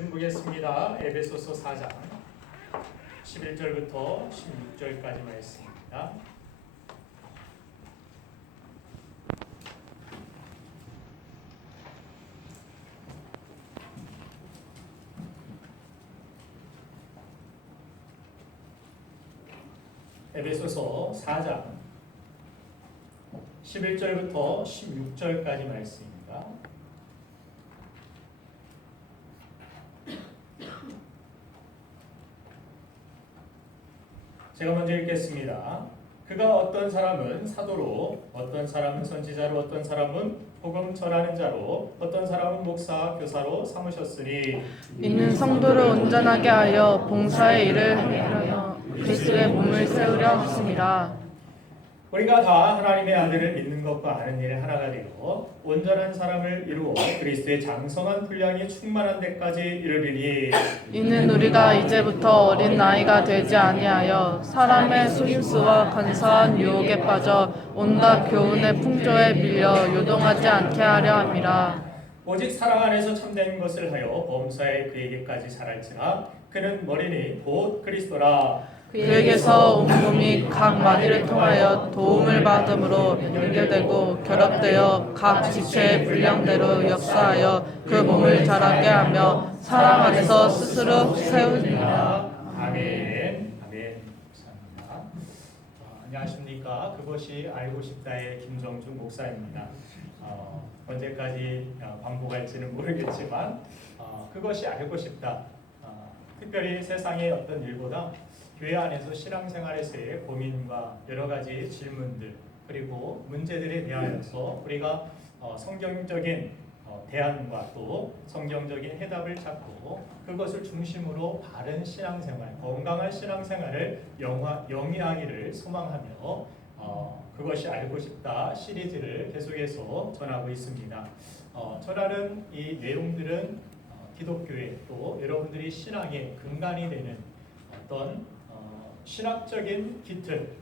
보겠습니다. 에베소서 4장 11절부터 16절까지 말씀입니다. 에베소서 4장 11절부터 16절까지 말씀입니다. 제가 먼저 읽겠습니다. 그가 어떤 사람은 사도로, 어떤 사람은 선지자로, 어떤 사람은 복음 전하는 자로, 어떤 사람은 목사, 교사로 삼으셨으니 이는 성도를 온전하게 하여 봉사의 일을 하여 그리스도의 몸을 세우려 하심이라. 우리가 다 하나님의 아들을 믿는 것과 아는 일에 하나가 되어 온전한 사람을 이루어 그리스도의 장성한 분량이 충만한 데까지 이르리니 이는 우리가 이제부터 어린 나이가 되지 아니하여 사람의 속임수와 간사한 유혹에 빠져 온갖 교훈의 풍조에 밀려 요동하지 않게 하려 함이라. 오직 사랑 안에서 참된 것을 하여 범사에 그에게까지 자랄지라. 그는 머리니 곧 그리스도라. 그에게서 온 몸이 각 마디를 통하여 도움을 받음으로 연결되고 결합되어 각 지체의 분량대로 역사하여 그 몸을 자라게 하며 사랑 안에서 스스로 세우니라. 아멘. 아멘. 감사합니다. 안녕하십니까. 그것이 알고 싶다의 김정중 목사입니다. 언제까지 반복할지는 모르겠지만 그것이 알고 싶다. 특별히 세상의 어떤 일보다 교회 안에서 신앙생활에서의 고민과 여러 가지 질문들 그리고 문제들에 대하여서 우리가 성경적인 대안과 또 성경적인 해답을 찾고 그것을 중심으로 바른 신앙생활, 건강한 신앙생활을 영위하기를 소망하며 그것이 알고 싶다 시리즈를 계속해서 전하고 있습니다. 전하는 이 내용들은 기독교의 또 여러분들이 신앙의 근간이 되는 어떤 신학적인 기틀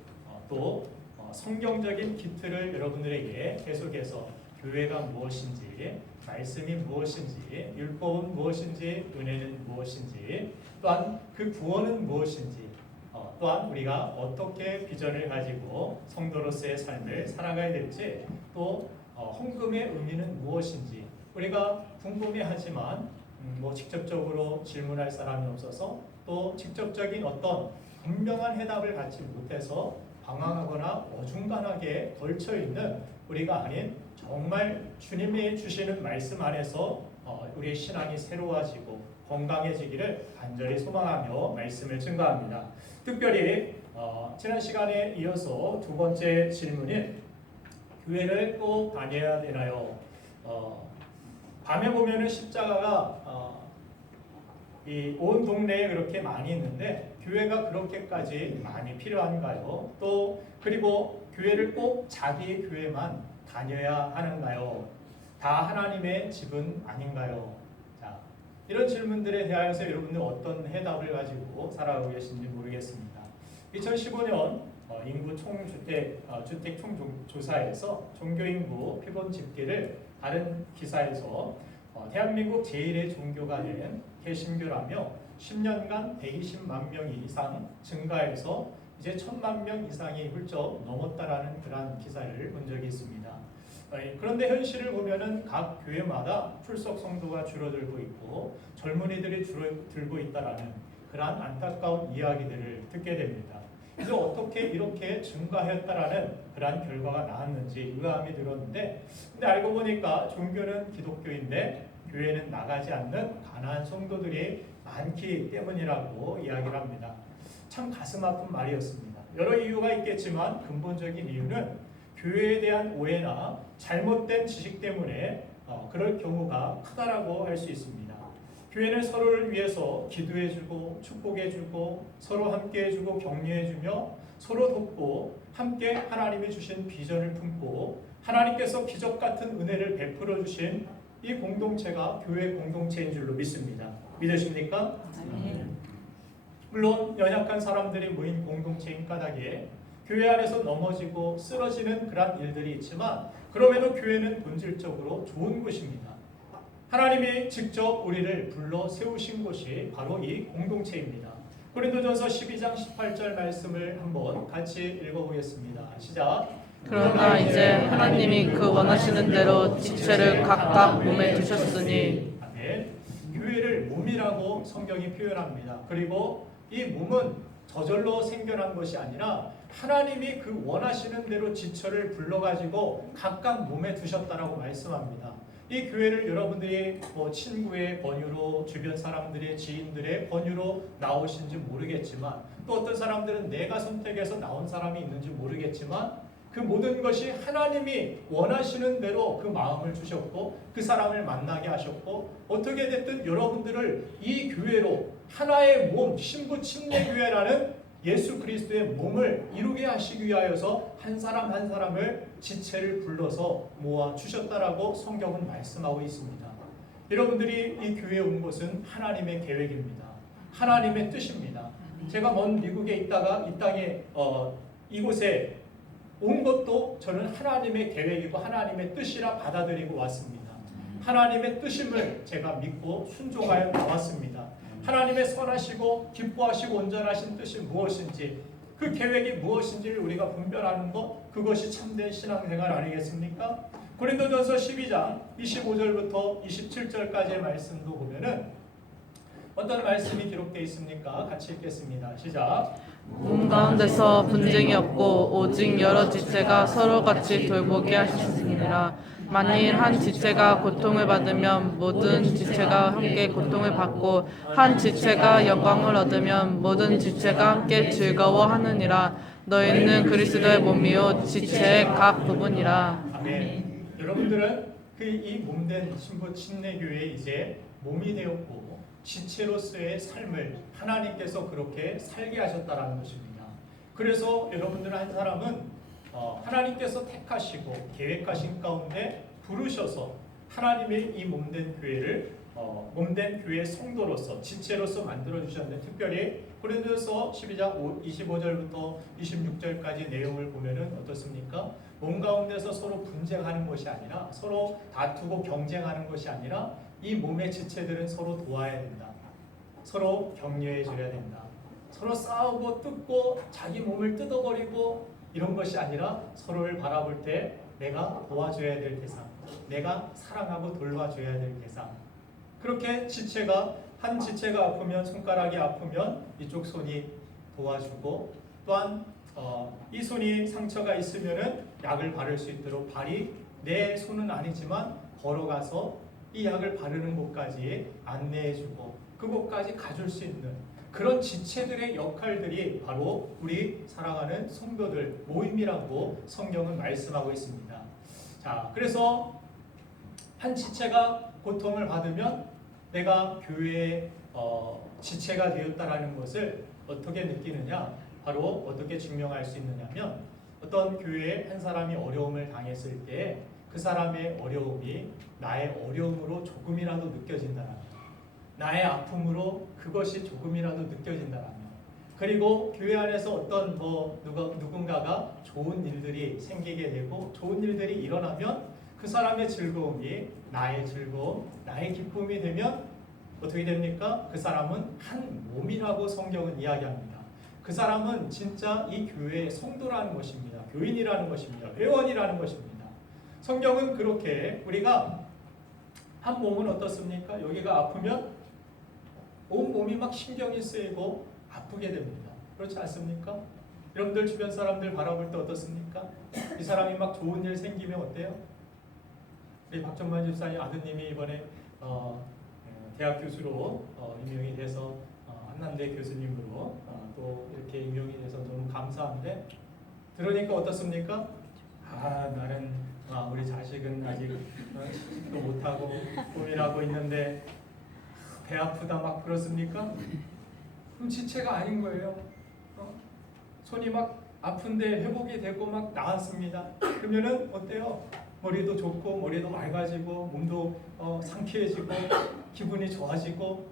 또 성경적인 기틀을 여러분들에게 계속해서 교회가 무엇인지 말씀이 무엇인지 율법은 무엇인지 은혜는 무엇인지 또한 그 구원은 무엇인지 또한 우리가 어떻게 비전을 가지고 성도로서의 삶을 살아가야 될지 또 헌금의 의미는 무엇인지 우리가 궁금해하지만 직접적으로 질문할 사람이 없어서 또 직접적인 어떤 분명한 해답을 갖지 못해서 방황하거나 어중간하게 걸쳐있는 우리가 아닌 정말 주님이 주시는 말씀 안에서 우리의 신앙이 새로워지고 건강해지기를 간절히 소망하며 말씀을 증거합니다. 특별히 지난 시간에 이어서 두 번째 질문인 교회를 꼭 다녀야 되나요? 밤에 보면은 십자가가 이 온 동네에 그렇게 많이 있는데 교회가 그렇게까지 많이 필요한가요? 또 그리고 교회를 꼭 자기 교회만 다녀야 하는가요? 다 하나님의 집은 아닌가요? 자, 이런 질문들에 대하여서 여러분들 어떤 해답을 가지고 살아가고 계신지 모르겠습니다. 2015년 인구 주택 총조사에서 종교인구 표본 집계를 다른 기사에서 대한민국 제1의 종교가 된 개신교라며 10년간 120만 명 이상 증가해서 이제 1000만 명 이상이 훌쩍 넘었다라는 그런 기사를 본 적이 있습니다. 그런데 현실을 보면은 각 교회마다 출석 성도가 줄어들고 있고 젊은이들이 줄어들고 있다라는 그러한 안타까운 이야기들을 듣게 됩니다. 그래서 어떻게 이렇게 증가했다라는 그러한 결과가 나왔는지 의아함이 들었는데 근데 알고 보니까 종교는 기독교인데 교회는 나가지 않는 가난한 성도들이 많기 때문이라고 이야기를 합니다. 참 가슴 아픈 말이었습니다. 여러 이유가 있겠지만 근본적인 이유는 교회에 대한 오해나 잘못된 지식 때문에 그럴 경우가 크다라고 할 수 있습니다. 교회는 서로를 위해서 기도해주고 축복해주고 서로 함께해주고 격려해주며 서로 돕고 함께 하나님이 주신 비전을 품고 하나님께서 기적 같은 은혜를 베풀어 주신 이 공동체가 교회 공동체인 줄로 믿습니다. 믿으십니까? 물론 연약한 사람들이 모인 공동체인 까닭에 교회 안에서 넘어지고 쓰러지는 그런 일들이 있지만 그럼에도 교회는 본질적으로 좋은 곳입니다. 하나님이 직접 우리를 불러 세우신 곳이 바로 이 공동체입니다. 고린도전서 12장 18절 말씀을 한번 같이 읽어보겠습니다. 시작. 그러나 이제 하나님이 그 원하시는 대로 지체를 각각 몸에 두셨으니. 아멘. 교회를 몸이라고 성경이 표현합니다. 그리고 이 몸은 저절로 생겨난 것이 아니라 하나님이 그 원하시는 대로 지체를 불러가지고 각각 몸에 두셨다라고 말씀합니다. 이 교회를 여러분들이 친구의 권유로, 주변 사람들의, 지인들의 권유로 나오신지 모르겠지만, 또 어떤 사람들은 내가 선택해서 나온 사람이 있는지 모르겠지만, 그 모든 것이 하나님이 원하시는 대로 그 마음을 주셨고 그 사람을 만나게 하셨고, 어떻게 됐든 여러분들을 이 교회로 하나의 몸, 신부 침례교회라는 예수 그리스도의 몸을 이루게 하시기 위하여서 한 사람 한 사람을 지체를 불러서 모아 주셨다라고 성경은 말씀하고 있습니다. 여러분들이 이 교회에 온 것은 하나님의 계획입니다. 하나님의 뜻입니다. 제가 먼 미국에 있다가 이 땅에 이곳에 온 것도 저는 하나님의 계획이고 하나님의 뜻이라 받아들이고 왔습니다. 하나님의 뜻임을 제가 믿고 순종하여 나왔습니다. 하나님의 선하시고 기뻐하시고 온전하신 뜻이 무엇인지, 그 계획이 무엇인지를 우리가 분별하는 것, 그것이 참된 신앙생활 아니겠습니까? 고린도전서 12장 25절부터 27절까지의 말씀도 보면은 어떤 말씀이 기록되어 있습니까? 같이 읽겠습니다. 시작. 몸 가운데서 분쟁이 없고 오직 여러 지체가 서로 같이 돌보게 하셨으니라. 만일 한 지체가 고통을 받으면 모든 지체가 함께 고통을 받고, 한 지체가 영광을 얻으면 모든 지체가 함께 즐거워하느니라. 너희는 그리스도의 몸이요 지체의 각 부분이라. 아멘. 여러분들은 이 몸된 신부 침례교회에 이제 몸이 되었고 지체로서의 삶을 하나님께서 그렇게 살게 하셨다라는 것입니다. 그래서 여러분들 한 사람은 하나님께서 택하시고 계획하신 가운데 부르셔서 하나님의 이 몸된 교회를 몸된 교회 성도로서 지체로서 만들어 주셨는데, 특별히 고린도서 12장 25절부터 26절까지 내용을 보면은 어떻습니까? 몸 가운데서 서로 분쟁하는 것이 아니라, 서로 다투고 경쟁하는 것이 아니라, 이 몸의 지체들은 서로 도와야 된다. 서로 격려해 줘야 된다. 서로 싸우고 뜯고 자기 몸을 뜯어버리고 이런 것이 아니라, 서로를 바라볼 때 내가 도와줘야 될 대상, 내가 사랑하고 돌봐줘야 될 대상. 그렇게 지체가, 한 지체가 아프면, 손가락이 아프면 이쪽 손이 도와주고, 또한 이 손이 상처가 있으면은 약을 바를 수 있도록 발이, 내 손은 아니지만 걸어가서 이 약을 바르는 곳까지 안내해주고 그곳까지 가줄 수 있는 그런 지체들의 역할들이 바로 우리 사랑하는 성도들 모임이라고 성경은 말씀하고 있습니다. 자, 그래서 한 지체가 고통을 받으면 내가 교회의 지체가 되었다라는 것을 어떻게 느끼느냐, 바로 어떻게 증명할 수 있느냐면, 어떤 교회에 한 사람이 어려움을 당했을 때 그 사람의 어려움이 나의 어려움으로 조금이라도 느껴진다라면, 나의 아픔으로 그것이 조금이라도 느껴진다라면, 그리고 교회 안에서 어떤 누군가가 좋은 일들이 생기게 되고 좋은 일들이 일어나면 그 사람의 즐거움이 나의 즐거움, 나의 기쁨이 되면 어떻게 됩니까? 그 사람은 한 몸이라고 성경은 이야기합니다. 그 사람은 진짜 이 교회의 성도라는 것입니다. 교인이라는 것입니다. 회원이라는 것입니다. 성경은 그렇게 우리가 한 몸은 어떻습니까? 여기가 아프면 온 몸이 막 신경이 쓰이고 아프게 됩니다. 그렇지 않습니까? 여러분들 주변 사람들 바라볼 때 어떻습니까? 이 사람이 막 좋은 일 생기면 어때요? 우리 박정만 집사님 아드님이 이번에 대학 교수로 임명이 돼서 한남대 교수님으로 또 이렇게 임명이 돼서 너무 감사한데, 들으니까 어떻습니까? 나는 우리 자식은 아직 또 못하고 꿈이라고 있는데 배 아프다 막 그렇습니까? 그럼 지체가 아닌 거예요. 손이 막 아픈데 회복이 되고 막 나았습니다. 그러면은 어때요? 머리도 좋고 머리도 맑아지고 몸도 상쾌해지고 기분이 좋아지고,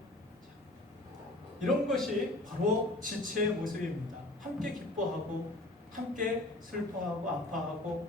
이런 것이 바로 지체의 모습입니다. 함께 기뻐하고 함께 슬퍼하고 아파하고,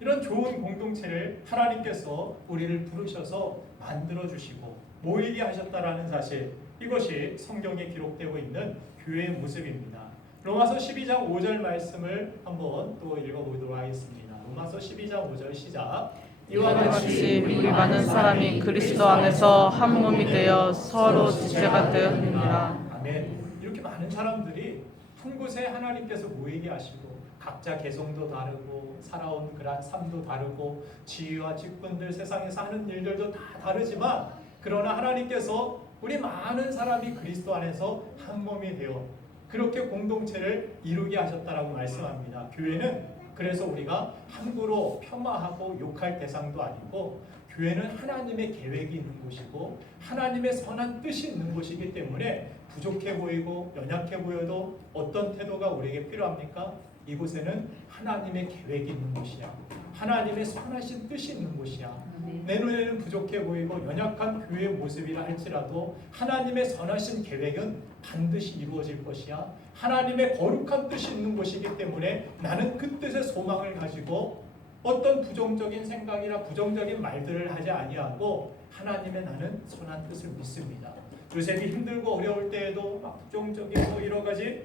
이런 좋은 공동체를 하나님께서 우리를 부르셔서 만들어 주시고 모이게 하셨다라는 사실, 이것이 성경에 기록되고 있는 교회의 모습입니다. 로마서 12장 5절 말씀을 한번 또 읽어보도록 하겠습니다. 로마서 12장 5절 시작. 이와 같이 우리 많은 사람이 그리스도 안에서 한 몸이 되어 서로 지체가 되었느니라. 아멘. 이렇게 많은 사람들이 한 곳에 하나님께서 모이게 하시고 각자 개성도 다르고 살아온 그러한 삶도 다르고 지위와 직분들, 세상에서 하는 일들도 다 다르지만, 그러나 하나님께서 우리 많은 사람이 그리스도 안에서 한 몸이 되어 그렇게 공동체를 이루게 하셨다라고 말씀합니다. 교회는 그래서 우리가 함부로 폄하하고 욕할 대상도 아니고, 교회는 하나님의 계획이 있는 곳이고 하나님의 선한 뜻이 있는 곳이기 때문에 부족해 보이고 연약해 보여도 어떤 태도가 우리에게 필요합니까? 이곳에는 하나님의 계획이 있는 곳이야. 하나님의 선하신 뜻이 있는 곳이야. 내 눈에는 부족해 보이고 연약한 교회의 모습이라 할지라도 하나님의 선하신 계획은 반드시 이루어질 것이야. 하나님의 거룩한 뜻이 있는 곳이기 때문에 나는 그 뜻의 소망을 가지고 어떤 부정적인 생각이나 부정적인 말들을 하지 아니하고 하나님의 나는 선한 뜻을 믿습니다. 요셉이 힘들고 어려울 때에도 막 부정적인 여러 가지,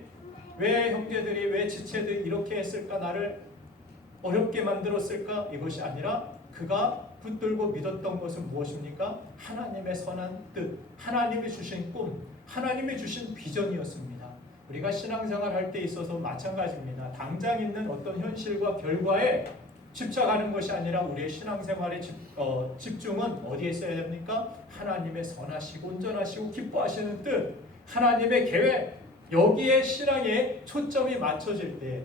왜 형제들이, 왜 지체들이 이렇게 했을까, 나를 어렵게 만들었을까, 이것이 아니라 그가 붙들고 믿었던 것은 무엇입니까? 하나님의 선한 뜻, 하나님이 주신 꿈, 하나님이 주신 비전이었습니다. 우리가 신앙생활 할 때 있어서 마찬가지입니다. 당장 있는 어떤 현실과 결과에 집착하는 것이 아니라 우리의 신앙생활의 집중은 어디에 있어야 됩니까? 하나님의 선하시고 온전하시고 기뻐하시는 뜻, 하나님의 계획, 여기에 신앙의 초점이 맞춰질 때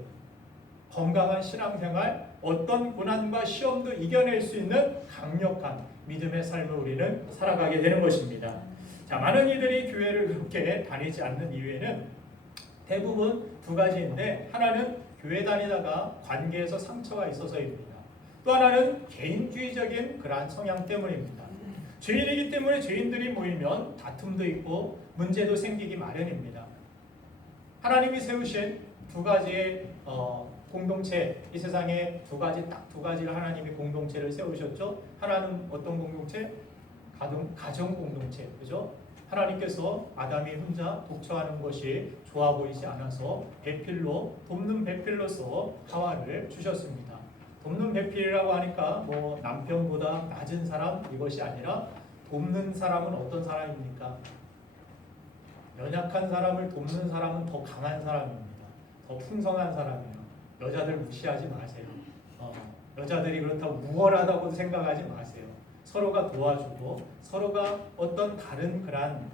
건강한 신앙생활, 어떤 고난과 시험도 이겨낼 수 있는 강력한 믿음의 삶을 우리는 살아가게 되는 것입니다. 자, 많은 이들이 교회를 그렇게 다니지 않는 이유에는 대부분 두 가지인데, 하나는 교회 다니다가 관계에서 상처가 있어서입니다. 또 하나는 개인주의적인 그러한 성향 때문입니다. 죄인이기 때문에 죄인들이 모이면 다툼도 있고 문제도 생기기 마련입니다. 하나님이 세우신 두 가지의 공동체, 이 세상에 딱 두 가지를 하나님이 공동체를 세우셨죠. 하나는 어떤 공동체? 가정 공동체, 그죠? 하나님께서 아담이 혼자 독처하는 것이 좋아 보이지 않아서 돕는 배필로서 하와를 주셨습니다. 돕는 배필이라고 하니까 뭐 남편보다 낮은 사람, 이것이 아니라 돕는 사람은 어떤 사람입니까? 연약한 사람을 돕는 사람은 더 강한 사람입니다. 더 풍성한 사람이에요. 여자들 무시하지 마세요. 여자들이 그렇다고 우월하다고 생각하지 마세요. 서로가 도와주고 서로가 어떤 다른 그런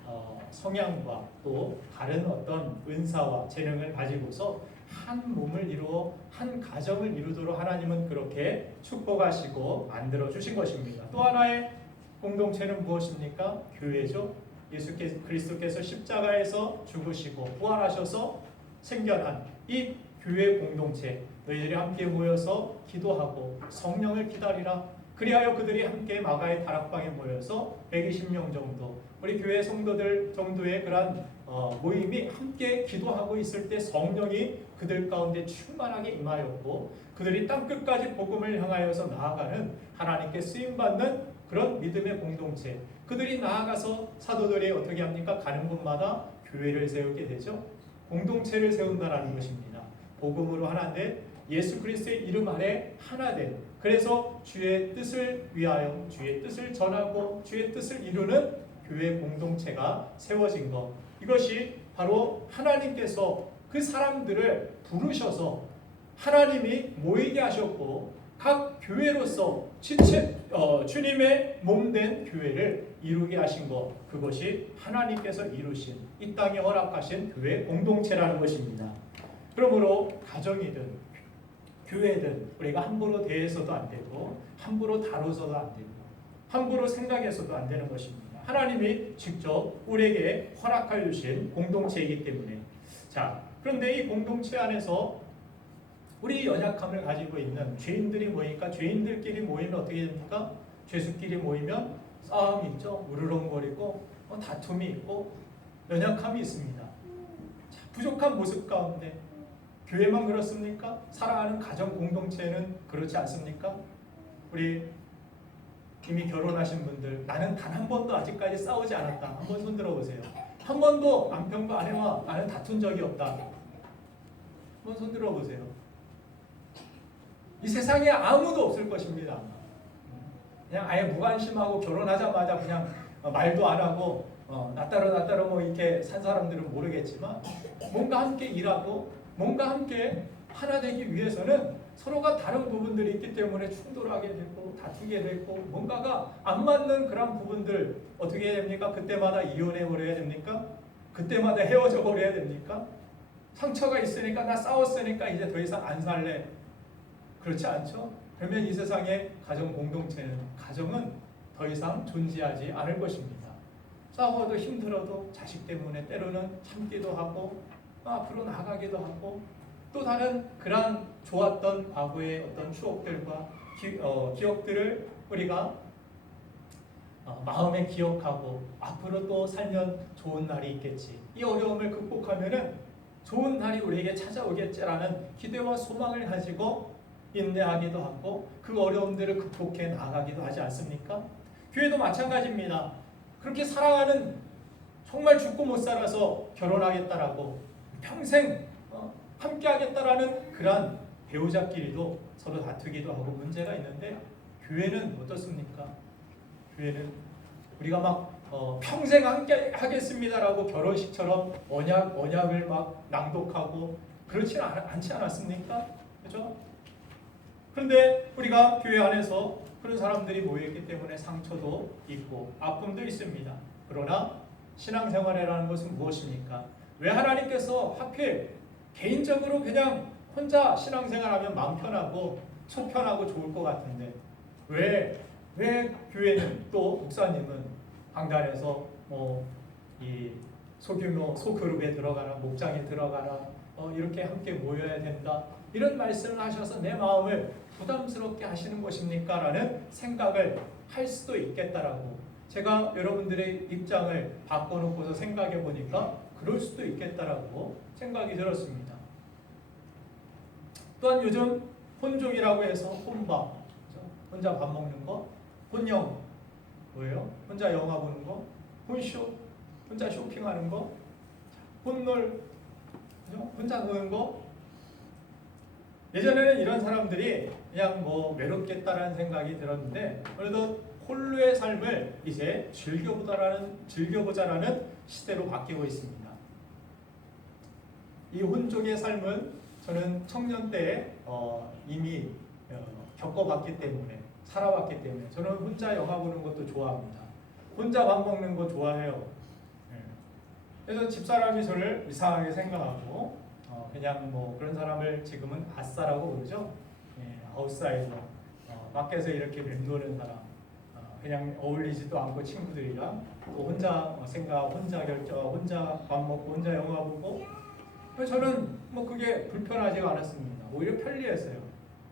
성향과 또 다른 어떤 은사와 재능을 가지고서 한 몸을 이루어 한 가정을 이루도록 하나님은 그렇게 축복하시고 만들어 주신 것입니다. 또 하나의 공동체는 무엇입니까? 교회죠. 그리스도께서 십자가에서 죽으시고 부활하셔서 생겨난 이 교회 공동체, 너희들이 함께 모여서 기도하고 성령을 기다리라. 그리하여 그들이 함께 마가의 다락방에 모여서 120명 정도, 우리 교회 성도들 정도의 그런 모임이 함께 기도하고 있을 때 성령이 그들 가운데 충만하게 임하였고, 그들이 땅끝까지 복음을 향하여서 나아가는 하나님께 쓰임받는 그런 믿음의 공동체, 그들이 나아가서 사도들이 어떻게 합니까? 가는 곳마다 교회를 세우게 되죠. 공동체를 세운다라는 것입니다. 복음으로 하나 된, 예수 그리스도의 이름 아래 하나 된, 그래서 주의 뜻을 위하여 주의 뜻을 전하고 주의 뜻을 이루는 교회 공동체가 세워진 것, 이것이 바로 하나님께서 그 사람들을 부르셔서 하나님이 모이게 하셨고 각 교회로서 주님의 몸된 교회를 이루게 하신 것, 그것이 하나님께서 이루신 이 땅에 허락하신 교회 공동체라는 것입니다. 그러므로 가정이든 교회든 우리가 함부로 대해서도 안 되고 함부로 다뤄서도 안 되고 함부로 생각해서도 안 되는 것입니다. 하나님이 직접 우리에게 허락하여 주신 공동체이기 때문에. 자, 그런데 이 공동체 안에서 우리 연약함을 가지고 있는 죄인들이 모이니까, 죄인들끼리 모이면 어떻게 됩니까? 죄수끼리 모이면 싸움이 있죠. 우르렁거리고 다툼이 있고 연약함이 있습니다. 자, 부족한 모습 가운데 교회만 그렇습니까? 사랑하는 가정 공동체는 그렇지 않습니까? 우리 이미 결혼하신 분들, 나는 단 한 번도 아직까지 싸우지 않았다. 한번 손 들어보세요. 한 번도 남편과 아내와 나는 다툰 적이 없다. 한번 손 들어보세요. 이 세상에 아무도 없을 것입니다. 그냥 아예 무관심하고 결혼하자마자 그냥 말도 안 하고 나 따로 뭐 이렇게 산 사람들은 모르겠지만, 뭔가 함께 일하고 뭔가 함께 하나 되기 위해서는 서로가 다른 부분들이 있기 때문에 충돌하게 되고 다투게 되고, 뭔가가 안 맞는 그런 부분들 어떻게 해야 됩니까? 그때마다 이혼해 버려야 됩니까? 그때마다 헤어져 버려야 됩니까? 상처가 있으니까, 나 싸웠으니까 이제 더 이상 안 살래. 그렇지 않죠? 그러면 이 세상의 가정 공동체는, 가정은 더 이상 존재하지 않을 것입니다. 싸워도 힘들어도 자식 때문에 때로는 참기도 하고 앞으로 나아가기도 하고, 또 다른 그런 좋았던 과거의 어떤 추억들과 기억들을 우리가 마음에 기억하고 앞으로 또 살면 좋은 날이 있겠지, 이 어려움을 극복하면은 좋은 날이 우리에게 찾아오겠지라는 기대와 소망을 가지고 인내하기도 하고 그 어려움들을 극복해 나아가기도 하지 않습니까? 교회도 마찬가지입니다. 그렇게 사랑하는, 정말 죽고 못 살아서 결혼하겠다라고 평생 함께 하겠다라는 그러한 배우자끼리도 서로 다투기도 하고 문제가 있는데, 교회는 어떻습니까? 교회는 우리가 막 평생 함께 하겠습니다라고 결혼식처럼 언약을 막 낭독하고 그렇지는 않지 않았습니까? 그렇죠? 그런데 우리가 교회 안에서 그런 사람들이 모여있기 때문에 상처도 있고 아픔도 있습니다. 그러나 신앙생활이라는 것은 무엇입니까? 왜 하나님께서 하필 개인적으로 그냥 혼자 신앙생활하면 마음 편하고 속 편하고 좋을 것 같은데, 왜 교회는, 또 목사님은 강단에서 이 소규모 소그룹에 들어가라, 목장에 들어가라, 이렇게 함께 모여야 된다, 이런 말씀을 하셔서 내 마음을 부담스럽게 하시는 것입니까? 라는 생각을 할 수도 있겠다라고, 제가 여러분들의 입장을 바꿔놓고서 생각해 보니까 그럴 수도 있겠다라고 생각이 들었습니다. 또한 요즘 혼족이라고 해서 혼밥, 혼자 밥 먹는 거, 혼영, 뭐예요? 혼자 영화 보는 거, 혼쇼, 혼자 쇼핑하는 거, 혼놀, 혼자 노는 거. 예전에는 이런 사람들이 그냥 뭐 외롭겠다라는 생각이 들었는데, 어느덧 홀로의 삶을 이제 즐겨보자라는 시대로 바뀌고 있습니다. 이 혼족의 삶은 저는 청년 때 이미 겪어봤기 때문에, 살아봤기 때문에, 저는 혼자 영화 보는 것도 좋아합니다. 혼자 밥 먹는 거 좋아해요. 그래서 집사람이 저를 이상하게 생각하고 그냥 뭐 그런 사람을 지금은 아싸라고 부르죠. 아웃사이더, 밖에서 이렇게 맴도는 사람, 그냥 어울리지도 않고 친구들이랑 또 혼자 생각, 혼자 결정, 혼자 밥 먹고 혼자 영화 보고. 저는 뭐 그게 불편하지가 않았습니다. 오히려 편리했어요.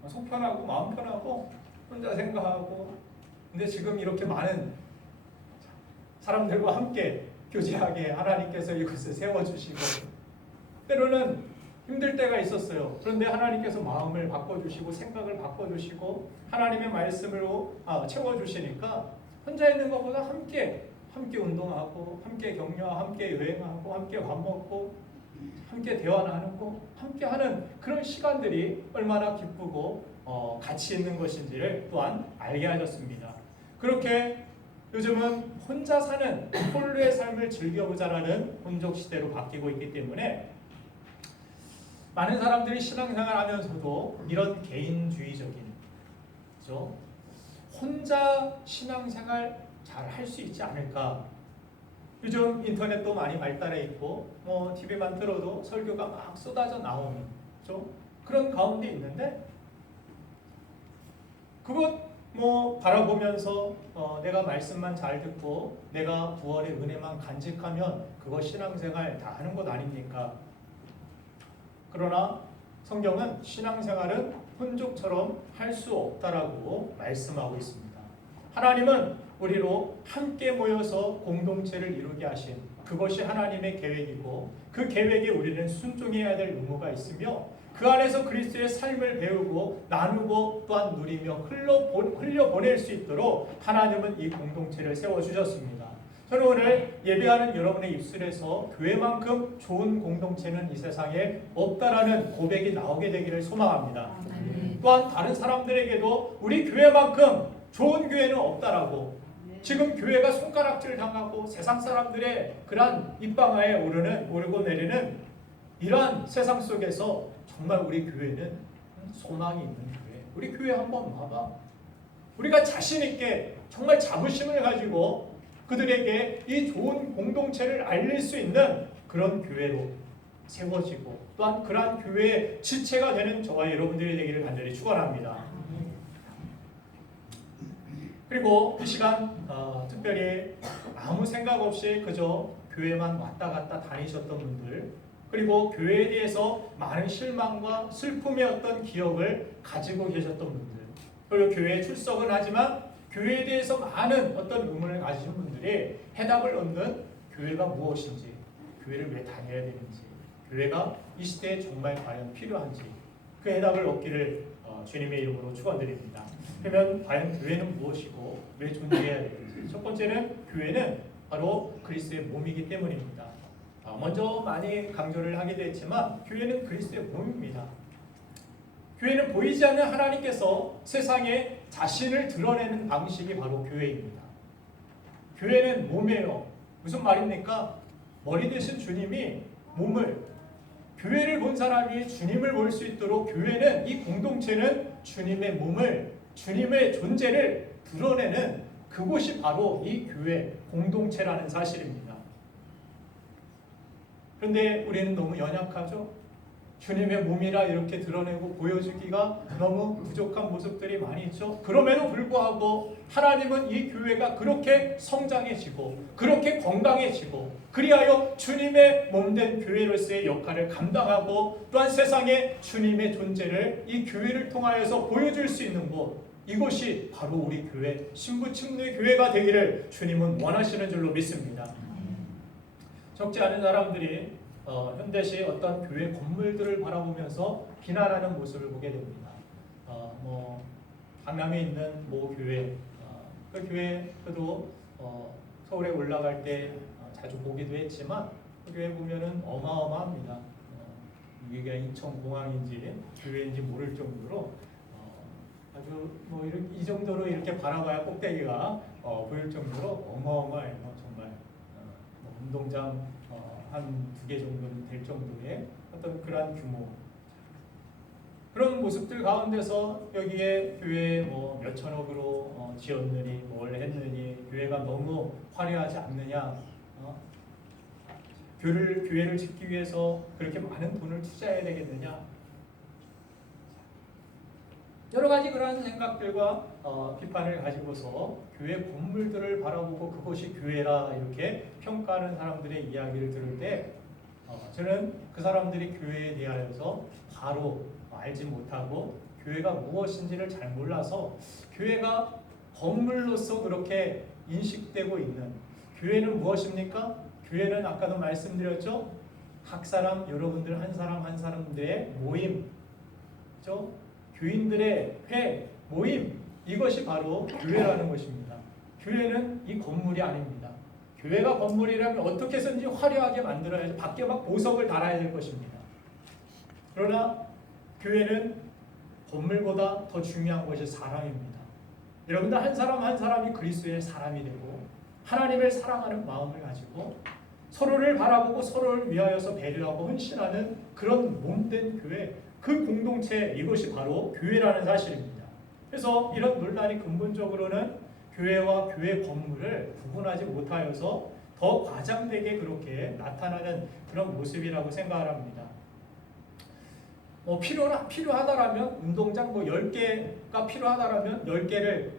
속 편하고 마음 편하고 혼자 생각하고. 근데 지금 이렇게 많은 사람들과 함께 교제하게 하나님께서 이것을 세워주시고, 때로는 힘들 때가 있었어요. 그런데 하나님께서 마음을 바꿔주시고 생각을 바꿔주시고 하나님의 말씀으로 채워주시니까, 혼자 있는 것보다 함께 운동하고 함께 격려하고 함께 여행하고 함께 밥 먹고 함께 대화 나누고 함께 하는 그런 시간들이 얼마나 기쁘고 가치 있는 것인지를 또한 알게 하셨습니다. 그렇게 요즘은 혼자 사는 홀로의 삶을 즐겨보자라는 혼족 시대로 바뀌고 있기 때문에, 많은 사람들이 신앙생활 하면서도 이런 개인주의적인, 그렇죠? 혼자 신앙생활 잘 할 수 있지 않을까? 요즘 인터넷도 많이 발달해 있고 TV만 틀어도 설교가 막 쏟아져 나오는, 그렇죠? 그런 가운데 있는데, 그것 바라보면서 내가 말씀만 잘 듣고 내가 구원의 은혜만 간직하면 그거 신앙생활 다 하는 것 아닙니까? 그러나 성경은 신앙생활은 혼족처럼 할 수 없다라고 말씀하고 있습니다. 하나님은 우리로 함께 모여서 공동체를 이루게 하신, 그것이 하나님의 계획이고 그 계획에 우리는 순종해야 될 의무가 있으며, 그 안에서 그리스도의 삶을 배우고 나누고 또한 누리며 흘려보낼 수 있도록 하나님은 이 공동체를 세워주셨습니다. 저는 오늘 예배하는 여러분의 입술에서 교회만큼 좋은 공동체는 이 세상에 없다라는 고백이 나오게 되기를 소망합니다. 또한 다른 사람들에게도 우리 교회만큼 좋은 교회는 없다라고, 지금 교회가 손가락질 당하고 세상 사람들의 그러한 입방아에 오르고 내리는 이러한 세상 속에서 정말 우리 교회는 소망이 있는 교회. 우리 교회 한번 봐봐. 우리가 자신 있게 정말 자부심을 가지고 그들에게 이 좋은 공동체를 알릴 수 있는 그런 교회로 세워지고 또한 그러한 교회의 지체가 되는 저와 여러분들이 되기를 간절히 축원합니다. 그리고 이 시간 특별히 아무 생각 없이 그저 교회만 왔다 갔다 다니셨던 분들, 그리고 교회에 대해서 많은 실망과 슬픔의 어떤 기억을 가지고 계셨던 분들, 그리고 교회에 출석은 하지만 교회에 대해서 많은 어떤 의문을 가지신 분들이 해답을 얻는 교회가 무엇인지, 교회를 왜 다녀야 되는지, 교회가 이 시대에 정말 과연 필요한지 그 해답을 얻기를 주님의 이름으로 축원드립니다. 그러면 과연 교회는 무엇이고 왜 존재해야 되는지, 첫 번째는 교회는 바로 그리스도의 몸이기 때문입니다. 먼저 많이 강조를 하기도 했지만 교회는 그리스도의 몸입니다. 교회는 보이지 않는 하나님께서 세상에 자신을 드러내는 방식이 바로 교회입니다. 교회는 몸이에요. 무슨 말입니까? 머리 대신 주님이 교회를 본 사람이 주님을 볼 수 있도록 교회는, 이 공동체는 주님의 몸을, 주님의 존재를 드러내는 그곳이 바로 이 교회 공동체라는 사실입니다. 그런데 우리는 너무 연약하죠? 주님의 몸이라 이렇게 드러내고 보여주기가 너무 부족한 모습들이 많이 있죠. 그럼에도 불구하고 하나님은 이 교회가 그렇게 성장해지고 그렇게 건강해지고 그리하여 주님의 몸된 교회로서의 역할을 감당하고 또한 세상에 주님의 존재를 이 교회를 통하여서 보여줄 수 있는 곳, 이곳이 바로 우리 교회, 신부침례 교회가 되기를 주님은 원하시는 줄로 믿습니다. 적지 않은 사람들이 현대시 어떤 교회 건물들을 바라보면서 비난하는 모습을 보게 됩니다. 강남에 있는 모 교회, 그 교회도 서울에 올라갈 때 자주 보기도 했지만 그 교회 보면은 어마어마합니다. 이게 인천공항인지 교회인지 모를 정도로 아주 이 정도로 이렇게 바라봐야 꼭대기가 보일 정도로 어마어마해요. 정말 운동장 한 2개 정도는 될 정도의 어떤 그러한 규모, 그런 모습들 가운데서 여기에 교회 몇 천억으로 지었느니 뭘 했느니, 교회가 너무 화려하지 않느냐, 교회를 짓기 위해서 그렇게 많은 돈을 투자해야 되겠느냐, 여러 가지 그러한 생각들과 비판을 가지고서 교회 건물들을 바라보고 그것이 교회라 이렇게 평가하는 사람들의 이야기를 들을 때 저는 그 사람들이 교회에 대하여서 바로 알지 못하고 교회가 무엇인지를 잘 몰라서 교회가 건물로서 그렇게 인식되고 있는, 교회는 무엇입니까? 교회는 아까도 말씀드렸죠? 각 사람, 여러분들 한 사람 한 사람들의 모임, 그렇죠? 교인들의 회, 모임, 이것이 바로 교회라는 것입니다. 교회는 이 건물이 아닙니다. 교회가 건물이라면 어떻게 해서든지 화려하게 만들어야지, 밖에 막 보석을 달아야 될 것입니다. 그러나 교회는 건물보다 더 중요한 것이 사람입니다. 여러분들 한 사람 한 사람이 그리스도의 사람이 되고 하나님을 사랑하는 마음을 가지고 서로를 바라보고 서로를 위하여서 배려하고 헌신하는 그런 몸된 교회, 그 공동체, 이것이 바로 교회라는 사실입니다. 그래서 이런 논란이 근본적으로는 교회와 교회 건물을 구분하지 못하여서 더 과장되게 그렇게 나타나는 그런 모습이라고 생각을 합니다. 필요하다라면 운동장 10개가 필요하다라면 10개를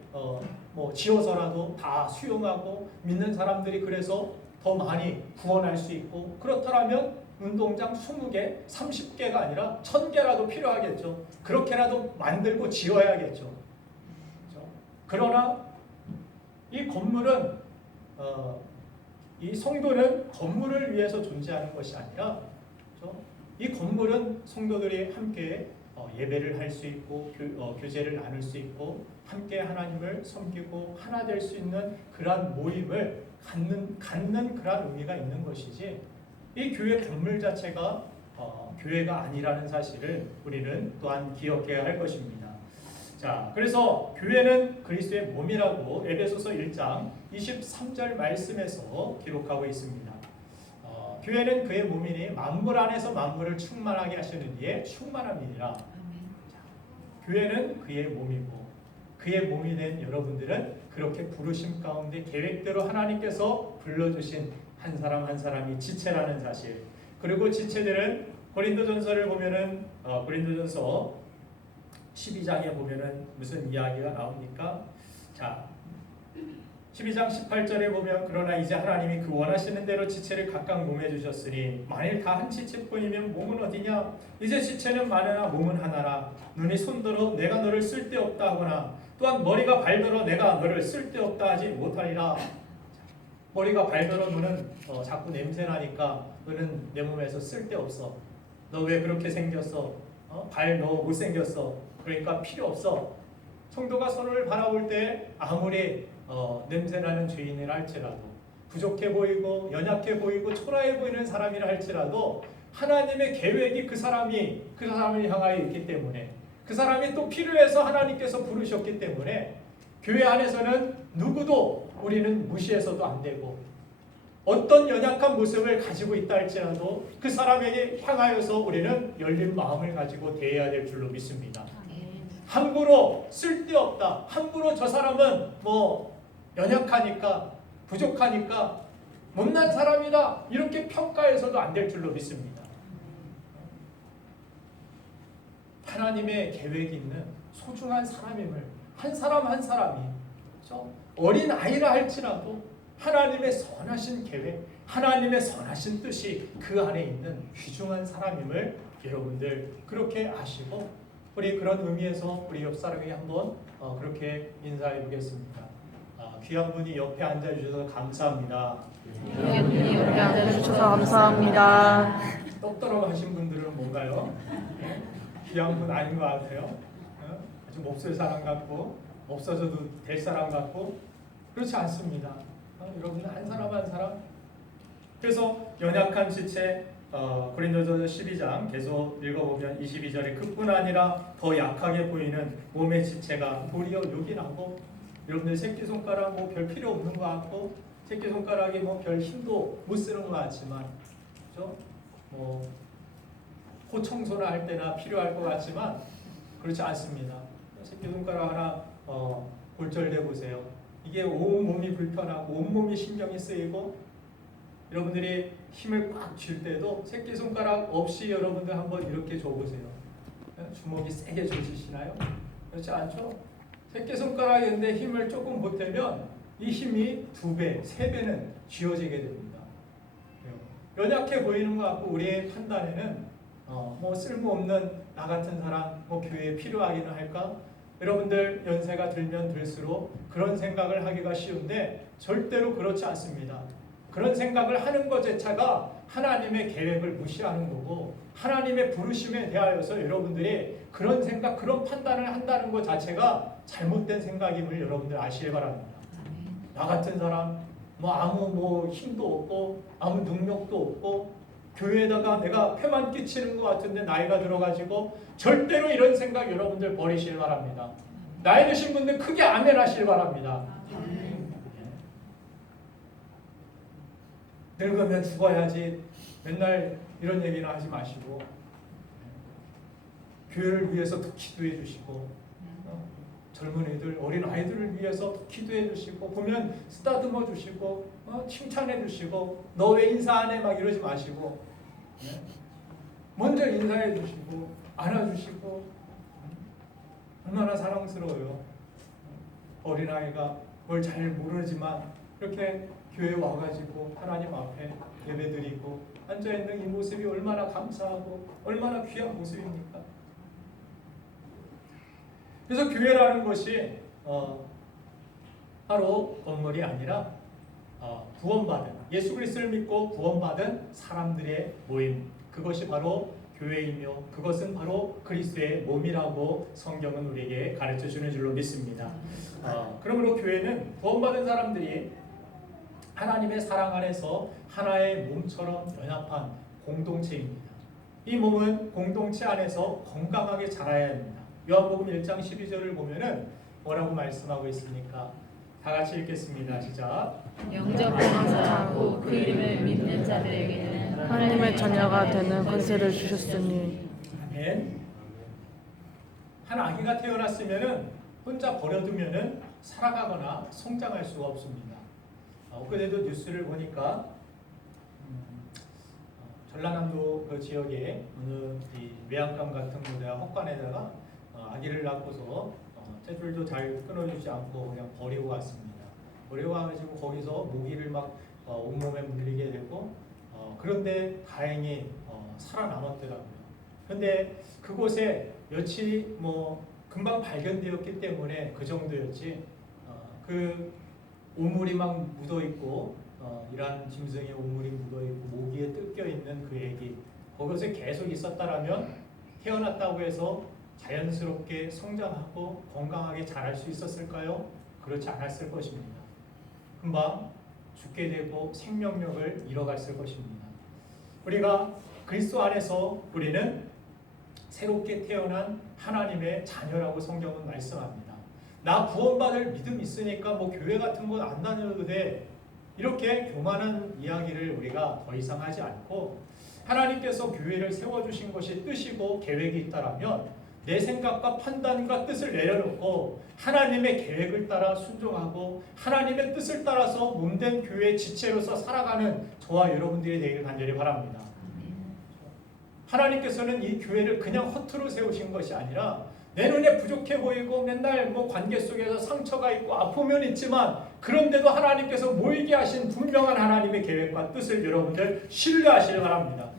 지어서라도 다 수용하고 믿는 사람들이 그래서 더 많이 구원할 수 있고, 그렇다면 운동장 20개, 30개가 아니라 1000개라도 필요하겠죠. 그렇게라도 만들고 지어야겠죠. 그렇죠? 그러나 이 건물은 이 성도는 건물을 위해서 존재하는 것이 아니라, 그렇죠? 이 건물은 성도들이 함께 예배를 할 수 있고 교제를 나눌 수 있고 함께 하나님을 섬기고 하나 될 수 있는 그러한 모임을 갖는 그러한 의미가 있는 것이지, 이 교회 건물 자체가 교회가 아니라는 사실을 우리는 또한 기억해야 할 것입니다. 자, 그래서 교회는 그리스도의 몸이라고 에베소서 1장 23절 말씀에서 기록하고 있습니다. 교회는 그의 몸이니 만물 안에서 만물을 충만하게 하시는 이에 충만함이니라. 교회는 그의 몸이고 그의 몸이 된 여러분들은 그렇게 부르심 가운데 계획대로 하나님께서 불러주신 한 사람 한 사람이 지체라는 사실, 그리고 지체들은 고린도전서를 보면은 고린도전서 12장에 보면은 무슨 이야기가 나옵니까? 자, 12장 18절에 보면 그러나 이제 하나님이 그 원하시는 대로 지체를 각각 몸에 주셨으니 만일 다 한 지체뿐이면 몸은 어디냐? 이제 지체는 많으나 몸은 하나라. 눈이 손더러 내가 너를 쓸데없다 하거나 또한 머리가 발더러 내가 너를 쓸데없다 하지 못하리라. 머리가 발더러 너는 자꾸 냄새나니까 너는 내 몸에서 쓸데없어. 너 왜 그렇게 생겼어? 발 너 못생겼어. 그러니까 필요 없어. 성도가 서로를 바라볼 때 아무리 냄새나는 죄인이라 할지라도, 부족해 보이고 연약해 보이고 초라해 보이는 사람이라 할지라도 하나님의 계획이 그 사람을 향하여 있기 때문에, 그 사람이 또 필요해서 하나님께서 부르셨기 때문에 교회 안에서는 누구도 우리는 무시해서도 안 되고, 어떤 연약한 모습을 가지고 있다 할지라도 그 사람에게 향하여서 우리는 열린 마음을 가지고 대해야 될 줄로 믿습니다. 함부로 쓸데없다, 함부로 저 사람은 연약하니까 부족하니까 못난 사람이다 이렇게 평가해서도 안 될 줄로 믿습니다. 하나님의 계획이 있는 소중한 사람임을, 한 사람 한 사람이 어린 아이라 할지라도 하나님의 선하신 계획, 하나님의 선하신 뜻이 그 안에 있는 귀중한 사람임을 여러분들 그렇게 아시고, 우리 그런 의미에서 우리 옆 사람에게 한번 그렇게 인사해 보겠습니다. 귀한 분이 옆에 앉아 주셔서 감사합니다. 귀한 분이 옆에 앉아 주셔서 감사합니다. 똑떨어 하신 분들은 뭔가요? 귀한 분 아닌 것 같아요. 아주 몹쓸 사람 같고 없어져도 될 사람 같고 그렇지 않습니다. 여러분 한 사람 한 사람. 그래서 연약한 지체, 고린도전서 12장 계속 읽어보면 22절에 그뿐 아니라 더 약하게 보이는 몸의 지체가 도리어 요긴하고, 여러분들 새끼손가락 별 필요 없는 것 같고 새끼손가락이 별 힘도 못 쓰는 것 같지만, 그렇죠? 코 청소나 할 때나 필요할 것 같지만 그렇지 않습니다. 새끼손가락 하나 골절돼 보세요. 이게 온 몸이 불편하고 온 몸이 신경이 쓰이고, 여러분들이 힘을 꽉 쥘 때도 새끼손가락 없이 여러분들 한번 이렇게 줘보세요. 주먹이 세게 쥐시나요? 그렇지 않죠? 새끼손가락인데 힘을 조금 보태면 이 힘이 2배, 3배는 쥐어지게 됩니다. 연약해 보이는 것 같고 우리의 판단에는 쓸모없는 나 같은 사람 교회에 필요하기는 할까? 여러분들 연세가 들면 들수록 그런 생각을 하기가 쉬운데 절대로 그렇지 않습니다. 그런 생각을 하는 것 자체가 하나님의 계획을 무시하는 거고, 하나님의 부르심에 대하여서 여러분들이 그런 생각, 그런 판단을 한다는 것 자체가 잘못된 생각임을 여러분들 아시기 바랍니다. 나 같은 사람 아무 힘도 없고 아무 능력도 없고 교회에다가 내가 폐만 끼치는 것 같은데 나이가 들어가지고, 절대로 이런 생각 여러분들 버리시길 바랍니다. 나이 드신 분들 크게 아멘 하시길 바랍니다. 늙으면 죽어야지 맨날 이런 얘기는 하지 마시고, 교회를 위해서 더 기도해 주시고, 젊은이들, 어린 아이들을 위해서 더 기도해 주시고, 보면 쓰다듬어 주시고, 칭찬해 주시고, 너 왜 인사 안 해? 막 이러지 마시고, 먼저 인사해 주시고 안아주시고, 얼마나 사랑스러워요. 어린아이가 뭘 잘 모르지만 이렇게 교회에 와가지고 하나님 앞에 예배드리고 앉아있는 이 모습이 얼마나 감사하고 얼마나 귀한 모습입니까? 그래서 교회라는 것이 바로 건물이 아니라 구원받은, 예수 그리스도를 믿고 구원받은 사람들의 모임, 그것이 바로 교회이며 그것은 바로 그리스도의 몸이라고 성경은 우리에게 가르쳐 주는 줄로 믿습니다. 그러므로 교회는 구원받은 사람들이 하나님의 사랑 안에서 하나의 몸처럼 연합한 공동체입니다. 이 몸은 공동체 안에서 건강하게 자라야 합니다. 요한복음 1장 12절을 보면은 뭐라고 말씀하고 있습니까? 다 같이 읽겠습니다. 시작. 영접하고 그 이름을 믿는 자들에게는 하나님의 자녀가 되는 권세를 주셨으니. 아멘. 한 아기가 태어났으면은 혼자 버려두면은 살아가거나 성장할 수가 없습니다. 엊그제도 뉴스를 보니까 전라남도 그 지역에 어느 이 외양간 같은 곳에다 헛간에다가 아기를 낳고서 탯줄도 잘 끊어주지 않고 그냥 버리고 왔습니다. 버리고 와가지고 거기서 모기를 막 온몸에 물리게 되고 그런데 다행히 살아남았더라고요. 그런데 그곳에 며칠이 금방 발견되었기 때문에 그 정도였지 그 오물이 막 묻어 있고 이러한 짐승의 오물이 묻어 있고 모기에 뜯겨 있는 그 애기 거기서 계속 있었다라면 태어났다고 해서 자연스럽게 성장하고 건강하게 자랄 수 있었을까요? 그렇지 않았을 것입니다. 금방 죽게 되고 생명력을 잃어갔을 것입니다. 우리가 그리스도 안에서 우리는 새롭게 태어난 하나님의 자녀라고 성경은 말씀합니다. 나 구원받을 믿음 있으니까 교회 같은 거 안 다녀도 돼. 이렇게 교만한 이야기를 우리가 더 이상 하지 않고 하나님께서 교회를 세워주신 것이 뜻이고 계획이 있다라면 내 생각과 판단과 뜻을 내려놓고 하나님의 계획을 따라 순종하고 하나님의 뜻을 따라서 몸된 교회의 지체로서 살아가는 저와 여러분들이 되길 간절히 바랍니다. 하나님께서는 이 교회를 그냥 허투루 세우신 것이 아니라 내 눈에 부족해 보이고 맨날 관계 속에서 상처가 있고 아프면 있지만 그런데도 하나님께서 모이게 하신 분명한 하나님의 계획과 뜻을 여러분들 신뢰하시길 바랍니다.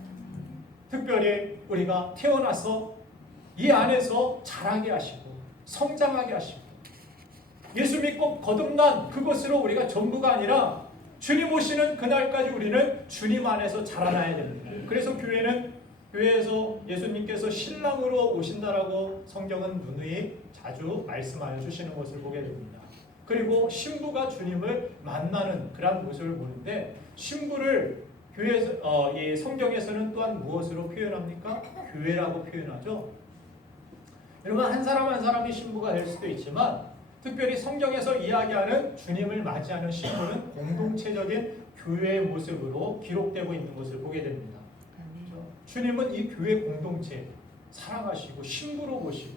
특별히 우리가 태어나서 이 안에서 자라게 하시고 성장하게 하시고 예수 믿고 거듭난 그것으로 우리가 전부가 아니라 주님 오시는 그날까지 우리는 주님 안에서 자라나야 됩니다. 그래서 교회에서 예수님께서 신랑으로 오신다라고 성경은 누누이 자주 말씀하여 주시는 것을 보게 됩니다. 그리고 신부가 주님을 만나는 그런 모습을 보는데 신부를 교회에서 이 성경에서는 또한 무엇으로 표현합니까? 교회라고 표현하죠. 여러분 한 사람 한 사람이 신부가 될 수도 있지만 특별히 성경에서 이야기하는 주님을 맞이하는 신부는 공동체적인 교회의 모습으로 기록되고 있는 것을 보게 됩니다. 그렇죠? 주님은 이 교회 공동체 사랑하시고 신부로 보시고